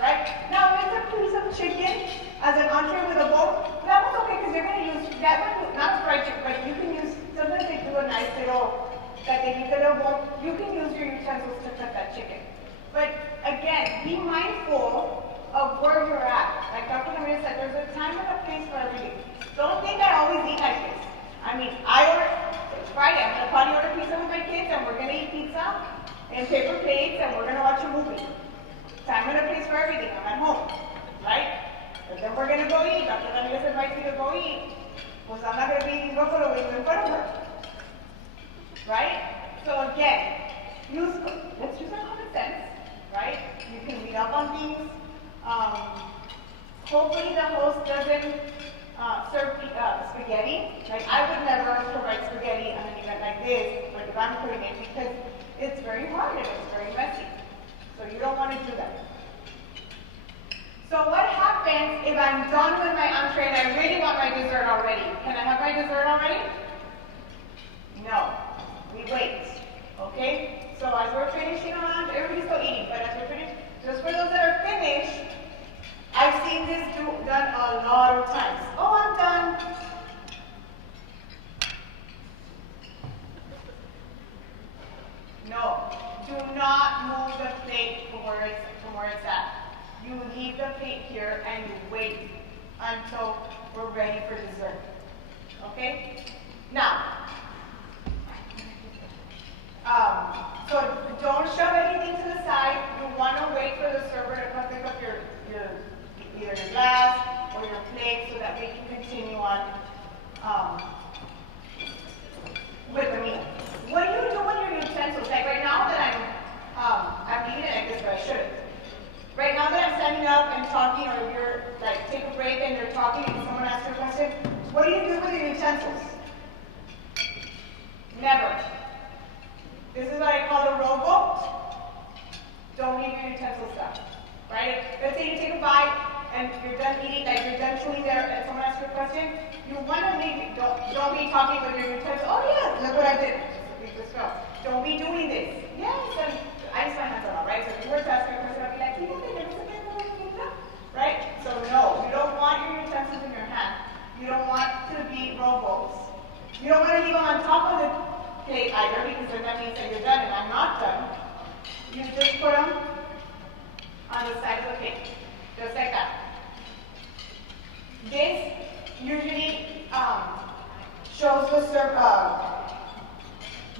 Right? Now, if it's a piece of chicken as an entree with a bone, that one's okay because you're going to use that one, not fried chicken, but you can use, sometimes they do a nice little, that they use a little bone, you can use your utensils to cut that chicken. But again, be mindful of where you're at. Like Dr. Ramirez said, there's a time and a place for everything. Don't think I always eat like this. I mean, it's Friday. in paper plates and we're gonna watch a movie. Time and a place for everything. I'm at home, right? But then we're gonna go eat. Dr. Ramirez invites me to go eat. Pues I'm not gonna be eating buffalo wings in front of her, right? So again, let's use our common sense, right? You can read up on things. Hopefully the host doesn't serve spaghetti. Like I would never provide spaghetti on an event like this, but if I'm putting it, because it's very hard and it's very messy. So you don't want to do that. So what happens if I'm done with my entree and I really want my dessert already? Can I have my dessert already? No. We wait. Okay? So as we're finishing our lunch, everybody's still eating, but as we're finished, just for those that are finished, I've seen this done a lot of times. Oh, I'm done. No. Do not move the plate from where it's at. You leave the plate here and you wait until we're ready for dessert. Okay? Now, so don't shove anything to the side. You want to wait for the server to come pick up either your glass or your plate so that we can continue on with the meal. What do you do with your utensils? Like right now that I'm eating it like this, but I shouldn't. Right now that I'm standing up and talking, or you're like take a break and you're talking and someone asks you a question, what do you do with your utensils? Never. This is what I call the rowboat. Don't leave your utensils down. Right? Let's say you take a bite and you're done eating, like you're done chewing there, and someone asks you a question, you want to leave it. Don't be talking with your utensils. Oh yeah, look what I did. Let's go. Don't be doing this. Yes, and I just my hands on, right? So if you were to ask me a question, I'd be like, right? So no, you don't want your utensils in your hand. You don't want to be rowboats. You don't want to leave them on top of the plate either, because then that means that you're done and I'm not done. You just put them on the side of the plate, just like that. This usually shows the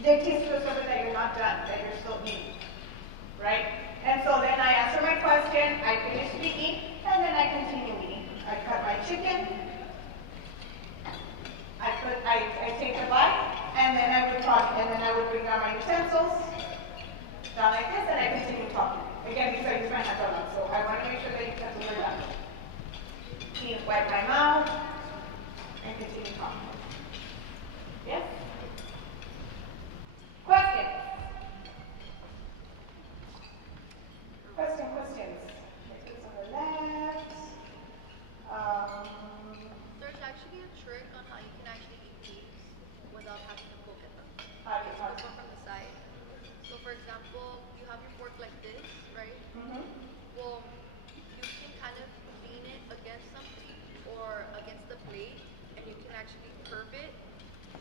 dictates to the server that you're not done, that you're still eating, right? And so then I answer my question, I finish speaking, and then I continue eating. I cut my chicken, I take a bite, and then I would talk, and then I would bring down my utensils, down like this, and I continue talking. Again, because I use my hands a lot, so I want to make sure the utensils are done. Wipe my mouth, and continue talking. Yes? Questions? Questions? Let's on the left. There's actually a trick on how you can actually eat cakes without having to poke at them. How do you Just go from the side. So for example, you have your fork like this, right? Well, you can kind of lean it against something or against the plate, and you can actually curve it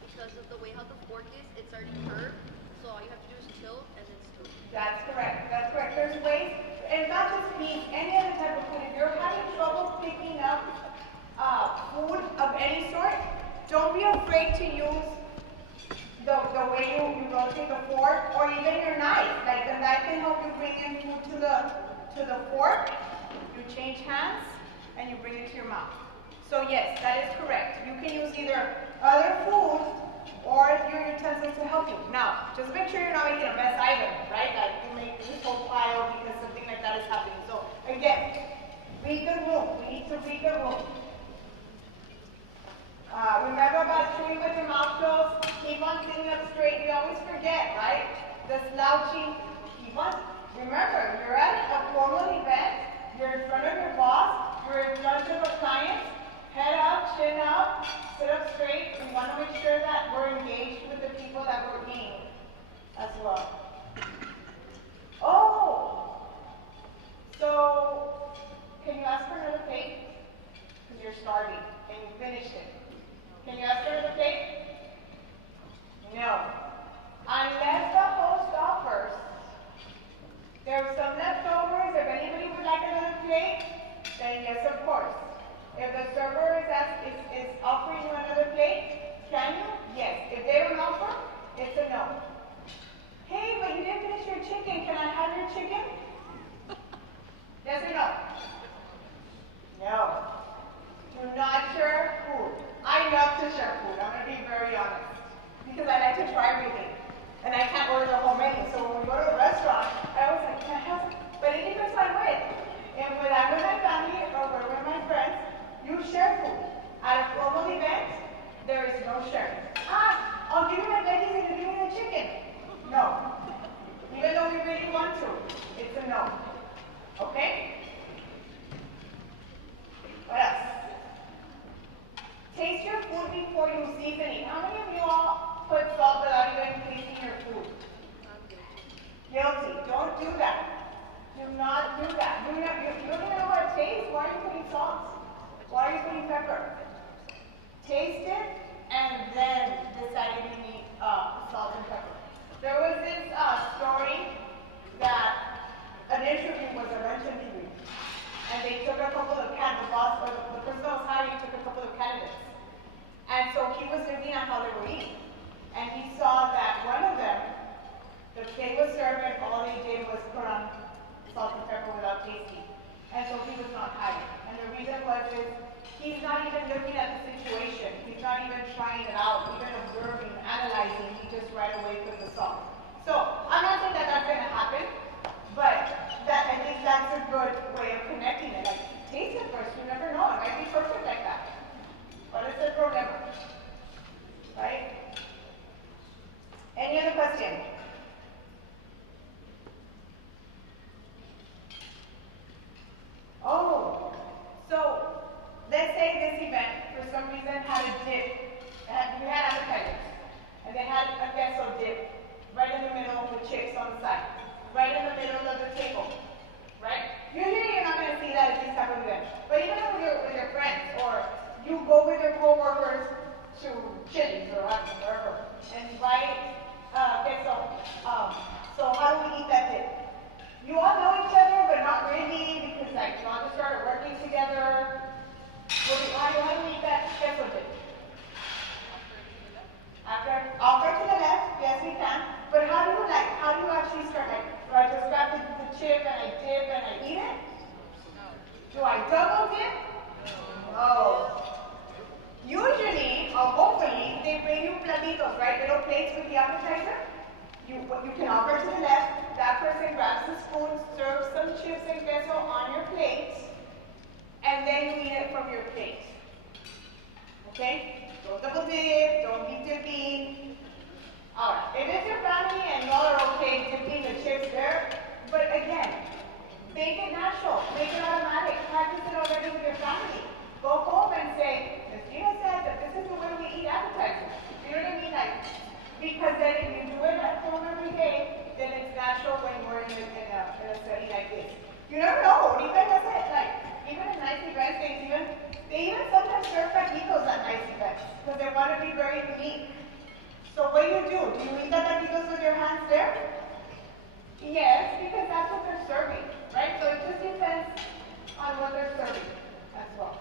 because of the way how the fork is. It's already curved, so all you have to do is tilt and then scoop. That's correct. That's correct. There's ways, and not just meat, any other type of food. If you're having trouble picking up food of any sort, don't be afraid to use the way you rotate the fork, or even your knife. Like the knife can help you bring in food to the fork. You change hands and you bring it to your mouth. So yes, that is correct. You can use either other food or your utensils to help you. Now, just make sure you're not making a mess either, right? Like you make this whole pile because something like that is happening. So again, read the room. We need to read the room. Remember about chewing with your mouth closed? Keep on sitting up straight. We always forget, right? The slouching. Keep on. Remember, you're at a formal event. You're in front of your boss. You're in front of a client. Head up, chin up, sit up straight. We want to make sure that we're engaged with the people that we're eating as well. Oh! So, can you ask for another plate? Because you're starving and you finished it. Can you ask for another plate? No. Unless the host offers. There's some leftovers. If anybody would like another plate, then yes, of course. If the server is offering you another plate, can you? Yes. If they don't offer, it's a no. Hey, but you didn't finish your chicken. true. It's a no. Okay? What else? Taste your food before you season it. How many of you all put salt without even tasting your food? Guilty. Don't do that. Do not do that. You don't even know how it tastes. Why are you putting salt? Why are you putting pepper? Taste it and then decide if you need salt and pepper. There was this story that an interview was a lunch interview, and they took a couple of candidates. The boss or the person that was hiring took a couple of candidates, and so he was looking at how they were eating, and he saw that one of them, the plate was served, and all they did was put on salt and pepper without tasting, and so he was not hired. And the reason was is he's not even looking at the situation. He's not even trying it out, even observing, analyzing. He just right away puts the salt. So I'm not saying that that's going to happen, but I think that's a good way of connecting it. Like, taste it first. You never know. It might be perfect like that. But it's a problem. Right? Any other question? Oh, so let's say this event for some reason had a dip. We had appetizers, and they had a queso dip right in the middle with chips on the side, right in the middle of the table, right? Usually you're not going to see that at this type of event, but even with your friends, or you go with your coworkers to Chili's or wherever, and buy queso. So how do we eat that dip? You all know each other, but not really, because like you all just started working together. How do we eat that queso dip? Offer to the left, yes we can. But how do you actually start? Like, do I just grab the chip and I dip and I eat it? Do I double dip? No. Usually, or hopefully, they bring you platitos, right? Little plates with the appetizer. You can offer to the left. That person grabs the spoon, serves some chips and queso on your plate, and then you eat it from your plate. Okay? Don't double dip, don't keep dipping. Alright, if it's your family and y'all are okay dipping the chips there, but again, make it natural, make it automatic, practice it already with your family. Go home and say, Ms. Gina said that this is the way we eat appetizers. You know what I mean? Like, because then if you do it at home every day, then it's natural when you're in a study like this. You never know, even as it, like, even in nice events, they even sometimes serve taquitos at nice events, because they want to be very unique. So what do? Do you eat the taquitos with your hands there? Yes, because that's what they're serving, right? So it just depends on what they're serving as well.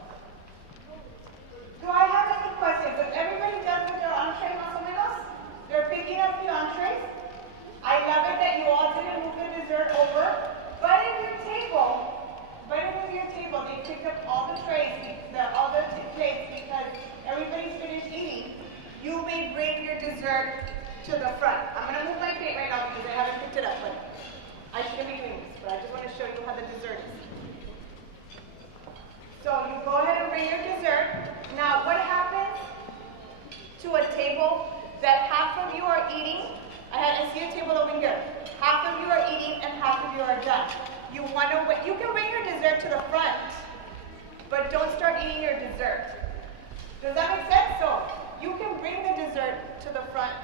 Do I have any questions? Is everybody done with their entree más o menos? They're picking up the entrees. I love it that you all didn't move the dessert over, but in your table, they picked up all the trays, all the plates, because everybody's finished eating. You may bring your dessert to the front. I'm going to move my plate right now because I haven't picked it up, but I shouldn't be doing this, but I just want to show you how the dessert is. So you go ahead and bring your dessert. Now, what happens to a table that half of you are eating? I see a table over here. Half of you are eating and half of you are done. You can bring your dessert to the front, but don't start eating your dessert. Does that make sense? So you can bring the dessert to the front.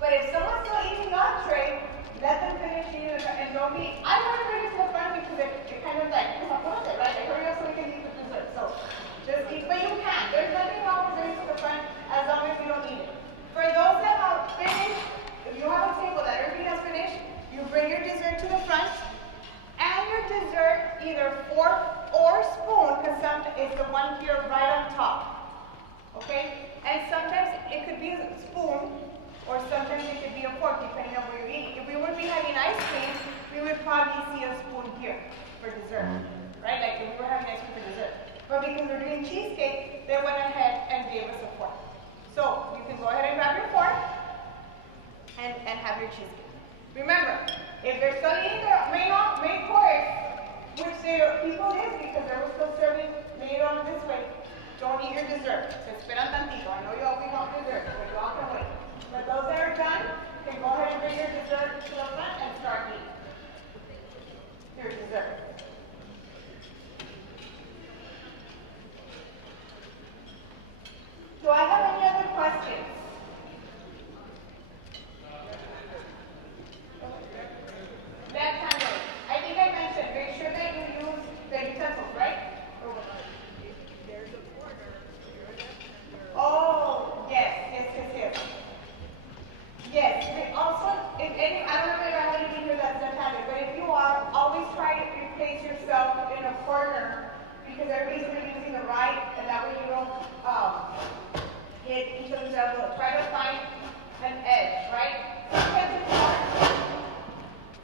But if someone's still eating the entree, let them finish eating it and don't be, I want to bring it to the front because it kind of like, right? Like, hurry up so we can eat the dessert. So just eat, but you can. There's nothing wrong with bringing it to the front as long as you don't eat it. For those that have finished, if you have a table that everybody has finished, you bring your dessert to the front, and your dessert, either fork or spoon, because it's the one here right on top. Okay? And sometimes it could be a spoon, or sometimes it could be a fork, depending on where you're eating. If we would be having ice cream, we would probably see a spoon here for dessert. Right? Like if we were having ice cream for dessert. But because we're doing cheesecake, they went ahead and gave us a fork. So you can go ahead and grab your fork and have your cheesecake. Remember, if they're still eating their main course, which people is because they were still serving made on this way, don't eat your dessert. Se esperan tantito. I know you all want dessert, but you all can wait. But those that are done, can go ahead and bring your dessert to the front and start themselves, try to find an edge, right? Sometimes it's hard.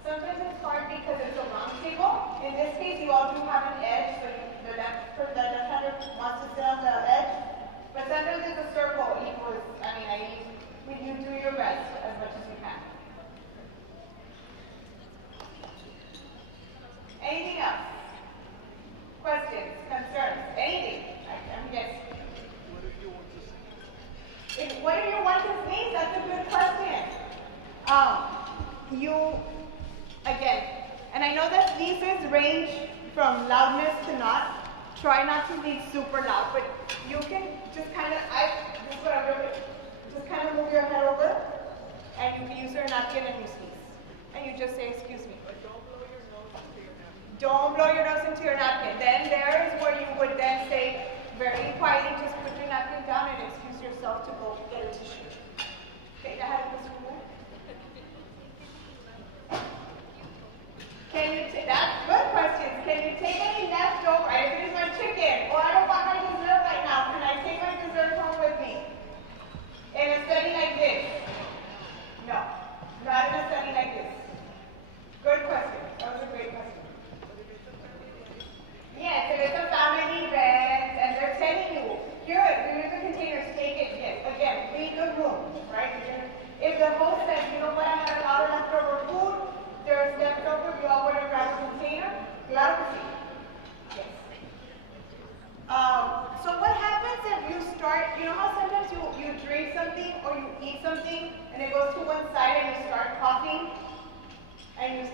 Sometimes it's hard because it's a round table. In this case, you all do have an edge, so the left-hander wants to sit on the edge. But sometimes it's a circle equals, you do your best as much as you can. Anything else? Questions, concerns, anything? Yes. What do you want to sneeze? That's a good question. Again, and I know that sneezes range from loudness to not. Try not to be super loud, but you can just kind of, this is what I'm doing. Just kind of move your head over, and you can use your napkin and you sneeze. And you just say, excuse me. But don't blow your nose into your napkin. Don't blow your nose into your napkin. Then there is where you would then say, very quietly, just put your napkin down and excuse yourself to go get a tissue. Okay, go ahead, Mr. Moore. Can you take, that's good questions. Can you take any leftover? I finished my chicken. Or I don't want my dessert right now. Can I take my dessert home with me? In a study like this? No. Not in a study like this. Good question. That was a great question. Yes, if it's a family event and they're telling you, here, here's the containers, take it. Yes, again, read the room, right? If the host says, you know what, I have a lot of leftover food, there's leftover, you all want to grab a container, claro que sí. Yes. So what happens if you start, you know how sometimes you drink something or you eat something and it goes to one side and you start coughing and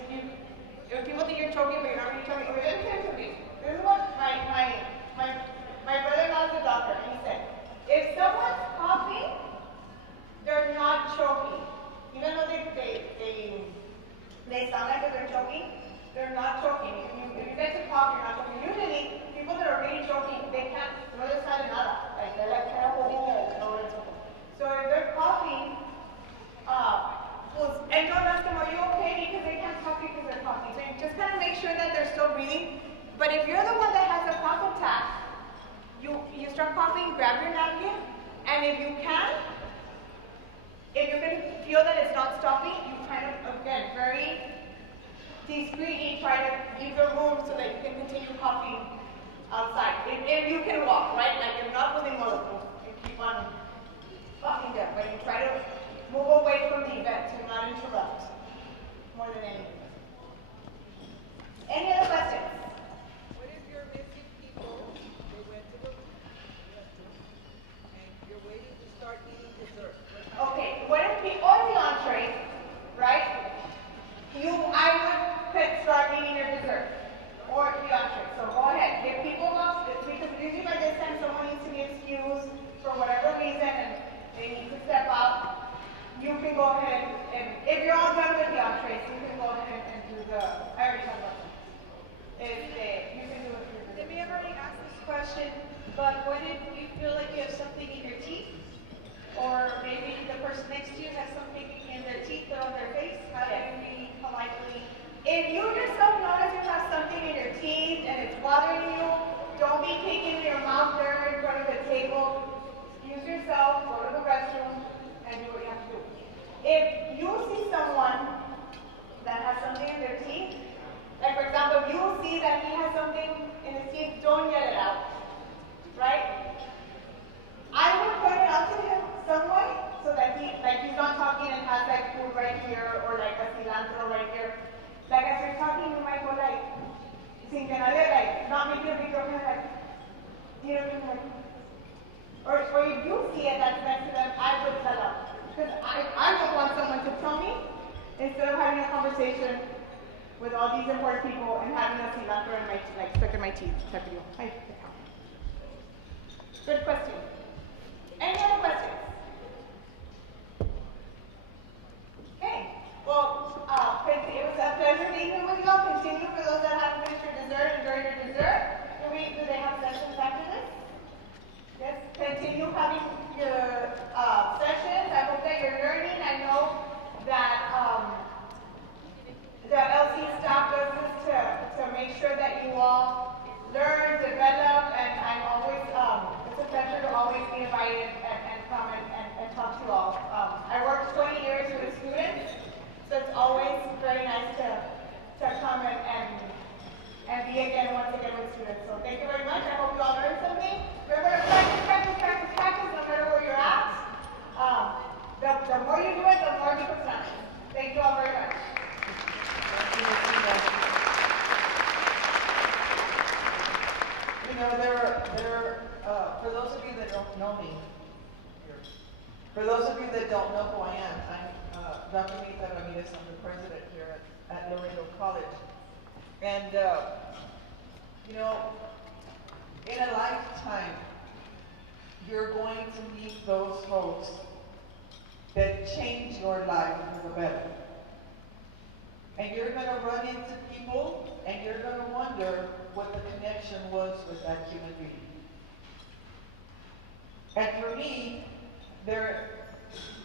people think you're choking, but you're not really choking. Okay, let me tell you something. This is what my brother-in-law is a doctor, and he said, if someone's coughing, they're not choking. Even though they sound like they're choking, they're not choking. If you get to cough, you're not choking. Usually, people that are really choking, they can't, no les sale nada. Like, they're like kind of holding their nose. So if they're coughing, and don't ask them, are you okay? Because they can't talk because they're coughing. So you just kind of make sure that they're still breathing. But if you're the one that has a cough attack, you start coughing, grab your napkin, and if you can, if you're going to feel that it's not stopping, you kind of, again, very discreetly try to leave the room so that you can continue coughing outside. If you can walk, right? Like you're not moving molecules, you keep on coughing them, but you try to move away from the event to not interrupt more than anything. Any other questions? What if you're missing people, they went to the restroom, and you're waiting to start eating dessert? Okay, what if on the entree, right? I would start eating your dessert or the entree. So go ahead. If people want, because usually by this time someone needs to be excused for whatever reason and they need to step out, you can go ahead and if you're all done with the entrees, you can go ahead and do the. I already talked about that. You can do it. Maybe I've already asked this question, but what if you feel like you have something in your teeth? Or maybe the person next to you has something in their teeth or on their face? How do you really politely? If you yourself notice you have something in your teeth and it's bothering you, don't be taking your mouth there in front of the table. Excuse yourself, go to the restroom, and do what you have to do. If you see someone that has something in their teeth, like for example, if you see that he has something in his teeth, don't yell it out, right? I would point it out to him some way so that he's not talking and has like food right here or like a cilantro right here. Like as you're talking, you might go like, sin que nadie like, not make your video kind of like, you know, kind of like, or if you see it that's next to them, I would tell them. Because I would want someone to tell me instead of having a conversation with all these important people and having a cilantro in my, like stuck in my teeth type of deal. Good question. Any other questions? Okay. Well, it was a pleasure being here with you all. Continue for those that haven't finished your dessert, enjoy your dessert. Do they have sessions after this? Yes. Continue having your sessions. I hope that you're learning. I know that the LC staff does this to make sure that you all learn, develop, and I'm always, it's a pleasure to always the more you do it, the more you present. Thank you all very much. You know, for those of you that don't know me, for those of you that don't know who I am, I'm Dr. Nita Ramirez. I'm the president here at Laredo College. And, you know, in a lifetime, you're going to meet those folks that change your life for the better. And you're going to run into people, and you're going to wonder what the connection was with that human being. And for me, there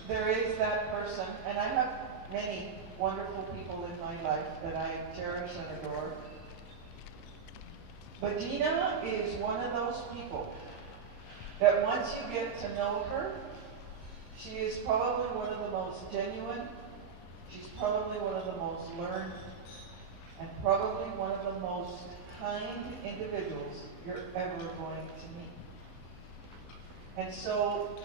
is that person, and I have many wonderful people in my life that I cherish and adore. But Gina is one of those people that once you get to know her, she is probably one of the most genuine, she's probably one of the most learned, and probably one of the most kind individuals you're ever going to meet. And so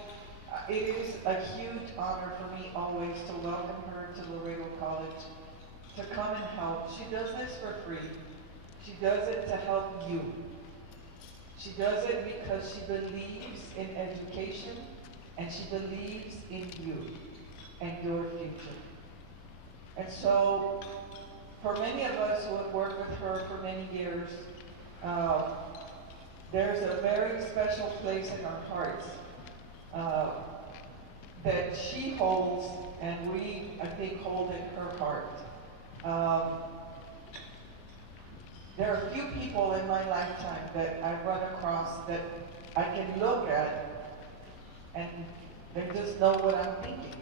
it is a huge honor for me always to welcome her to Laredo College, to come and help. She does this for free. She does it to help you. She does it because she believes in education, and she believes in you and your future. And so, for many of us who have worked with her for many years, there's a very special place in our hearts that she holds, and we, I think, hold in her heart. There are few people in my lifetime that I've run across that I can look at and they just know what I'm thinking.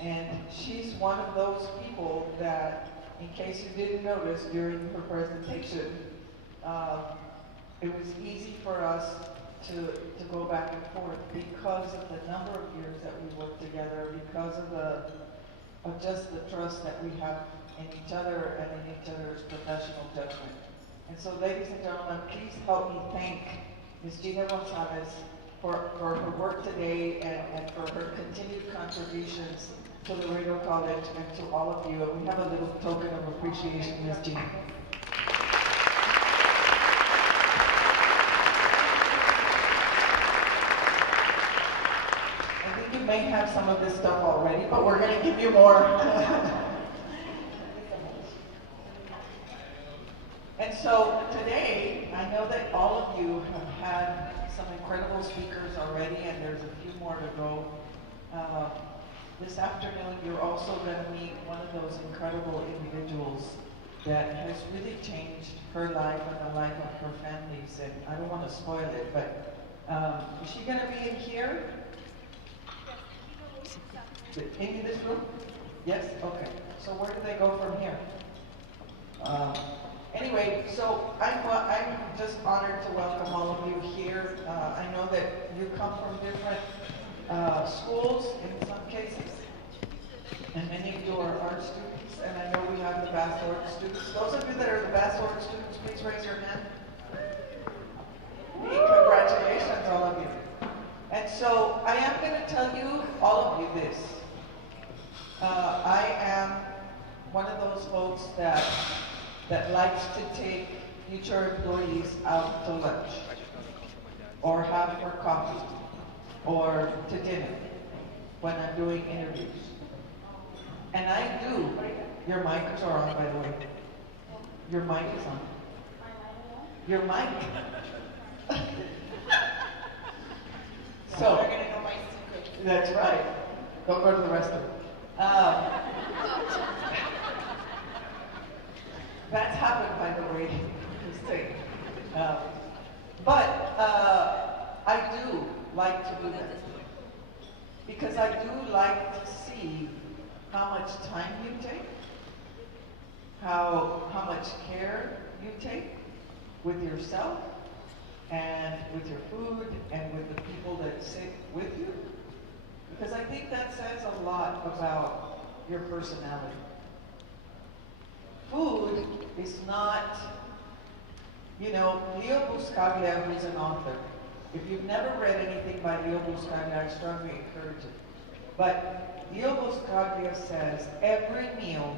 And she's one of those people that, in case you didn't notice during her presentation, it was easy for us to go back and forth because of the number of years that we worked together, because of just the trust that we have in each other and in each other's professional judgment. And so, ladies and gentlemen, please help me thank Ms. Gina Gonzalez for her work today and for her continued contributions to Laredo College and to all of you. And we have a little token of appreciation, Ms. Gina. I think you may have some of this stuff already, but we're going to give you more. And so today, I know that all of you have had some incredible speakers already, and there's a few more to go. This afternoon, you're also going to meet one of those incredible individuals that has really changed her life and the life of her families. And I don't want to spoil it, but is she going to be in here? In this room? Yes? Okay. So where do they go from here? Anyway, so I'm just honored to welcome all of you here. I know that you come from different schools in some cases, and many of you are art students, and I know we have the Bassort students. Those of you that are the Bassort students, please raise your hand. Hey, congratulations, all of you. And so I am going to tell you, all of you, this. I am one of those folks that likes to take future employees out to lunch, or have for coffee, or to dinner when I'm doing interviews. And I do, your mics are on, by the way. Your mic is on. Your mic. So, that's right. Don't go to the restroom. That's happened, by the way, just saying. But I do like to do that. Because I do like to see how much time you take, how much care you take with yourself, and with your food, and with the people that sit with you. Because I think that says a lot about your personality. Food is not, you know, Leo Buscaglia, who's an author. If you've never read anything by Leo Buscaglia, I strongly encourage it. But Dio Buscaglia says every meal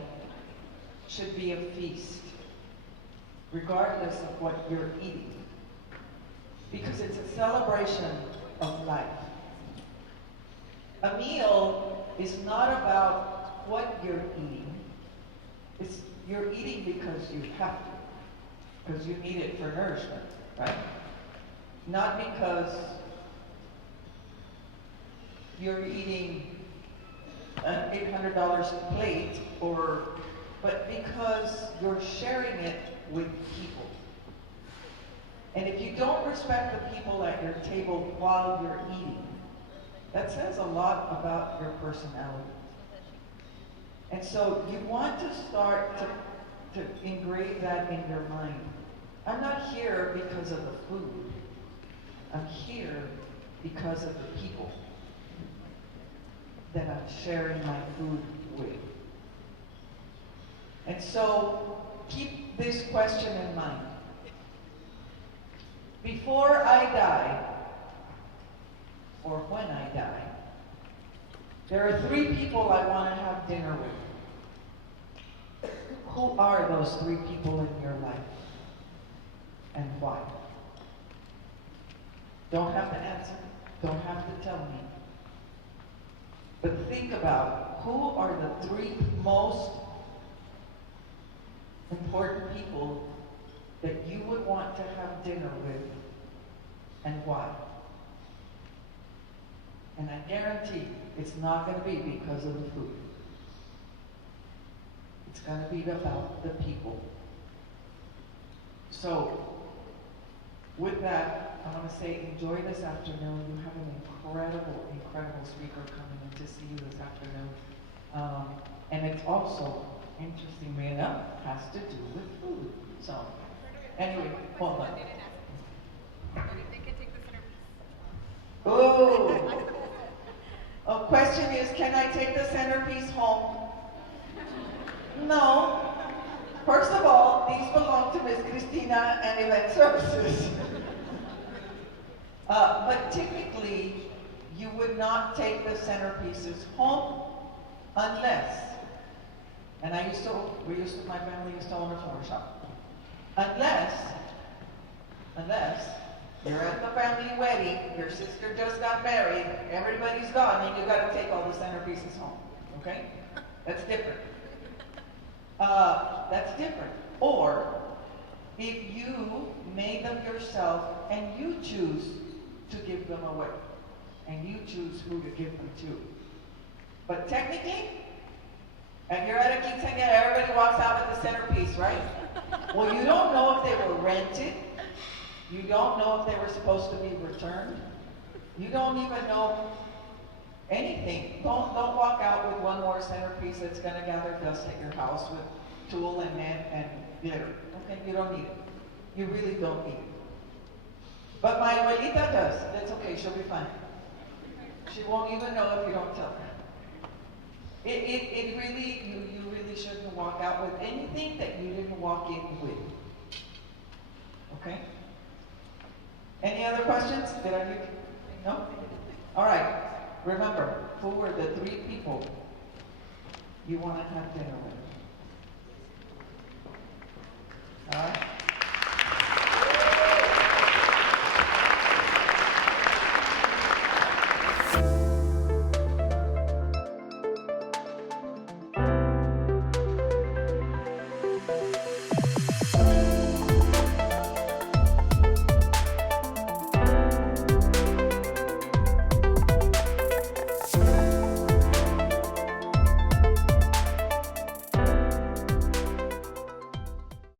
should be a feast, regardless of what you're eating, because it's a celebration of life. A meal is not about what you're eating. You're eating because you have to, because you need it for nourishment, right? Not because you're eating an $800 plate, but because you're sharing it with people. And if you don't respect the people at your table while you're eating, that says a lot about your personality. And so you want to start to engrave that in your mind. I'm not here because of the food. I'm here because of the people that I'm sharing my food with. And so keep this question in mind. Before I die, or when I die, there are 3 people I want to have dinner with. Who are those 3 people in your life? And why? Don't have to answer. Don't have to tell me. But think about who are the 3 most important people that you would want to have dinner with, and why? And I guarantee it's not going to be because of the food. It's going to be about the people. So, with that, I want to say enjoy this afternoon. You have an incredible, incredible speaker coming in to see you this afternoon. And it's also, interestingly enough, has to do with food. So, anyway, hold on. Oh! Oh, question is, can I take the centerpiece home? No. First of all, these belong to Miss Cristina and Event Services. But typically, you would not take the centerpieces home unless, and my family used to own a flower shop. Unless you're at the family wedding, your sister just got married, everybody's gone, and you gotta take all the centerpieces home, okay? That's different. That's different. Or, if you made them yourself and you choose to give them away, and you choose who to give them to. But technically, if you're at a quinceañera, everybody walks out with the centerpiece, right? Well, you don't know if they were rented. You don't know if they were supposed to be returned. You don't even know anything. Don't walk out with one more centerpiece that's going to gather dust at your house with tulle and glitter. Okay, you don't need it. You really don't need it. But my abuelita does. That's okay, she'll be fine. She won't even know if you don't tell her. You really shouldn't walk out with anything that you didn't walk in with. Okay? Any other questions? Did I leave? No? All right. Remember, who are the 3 people you want to have dinner with? All right?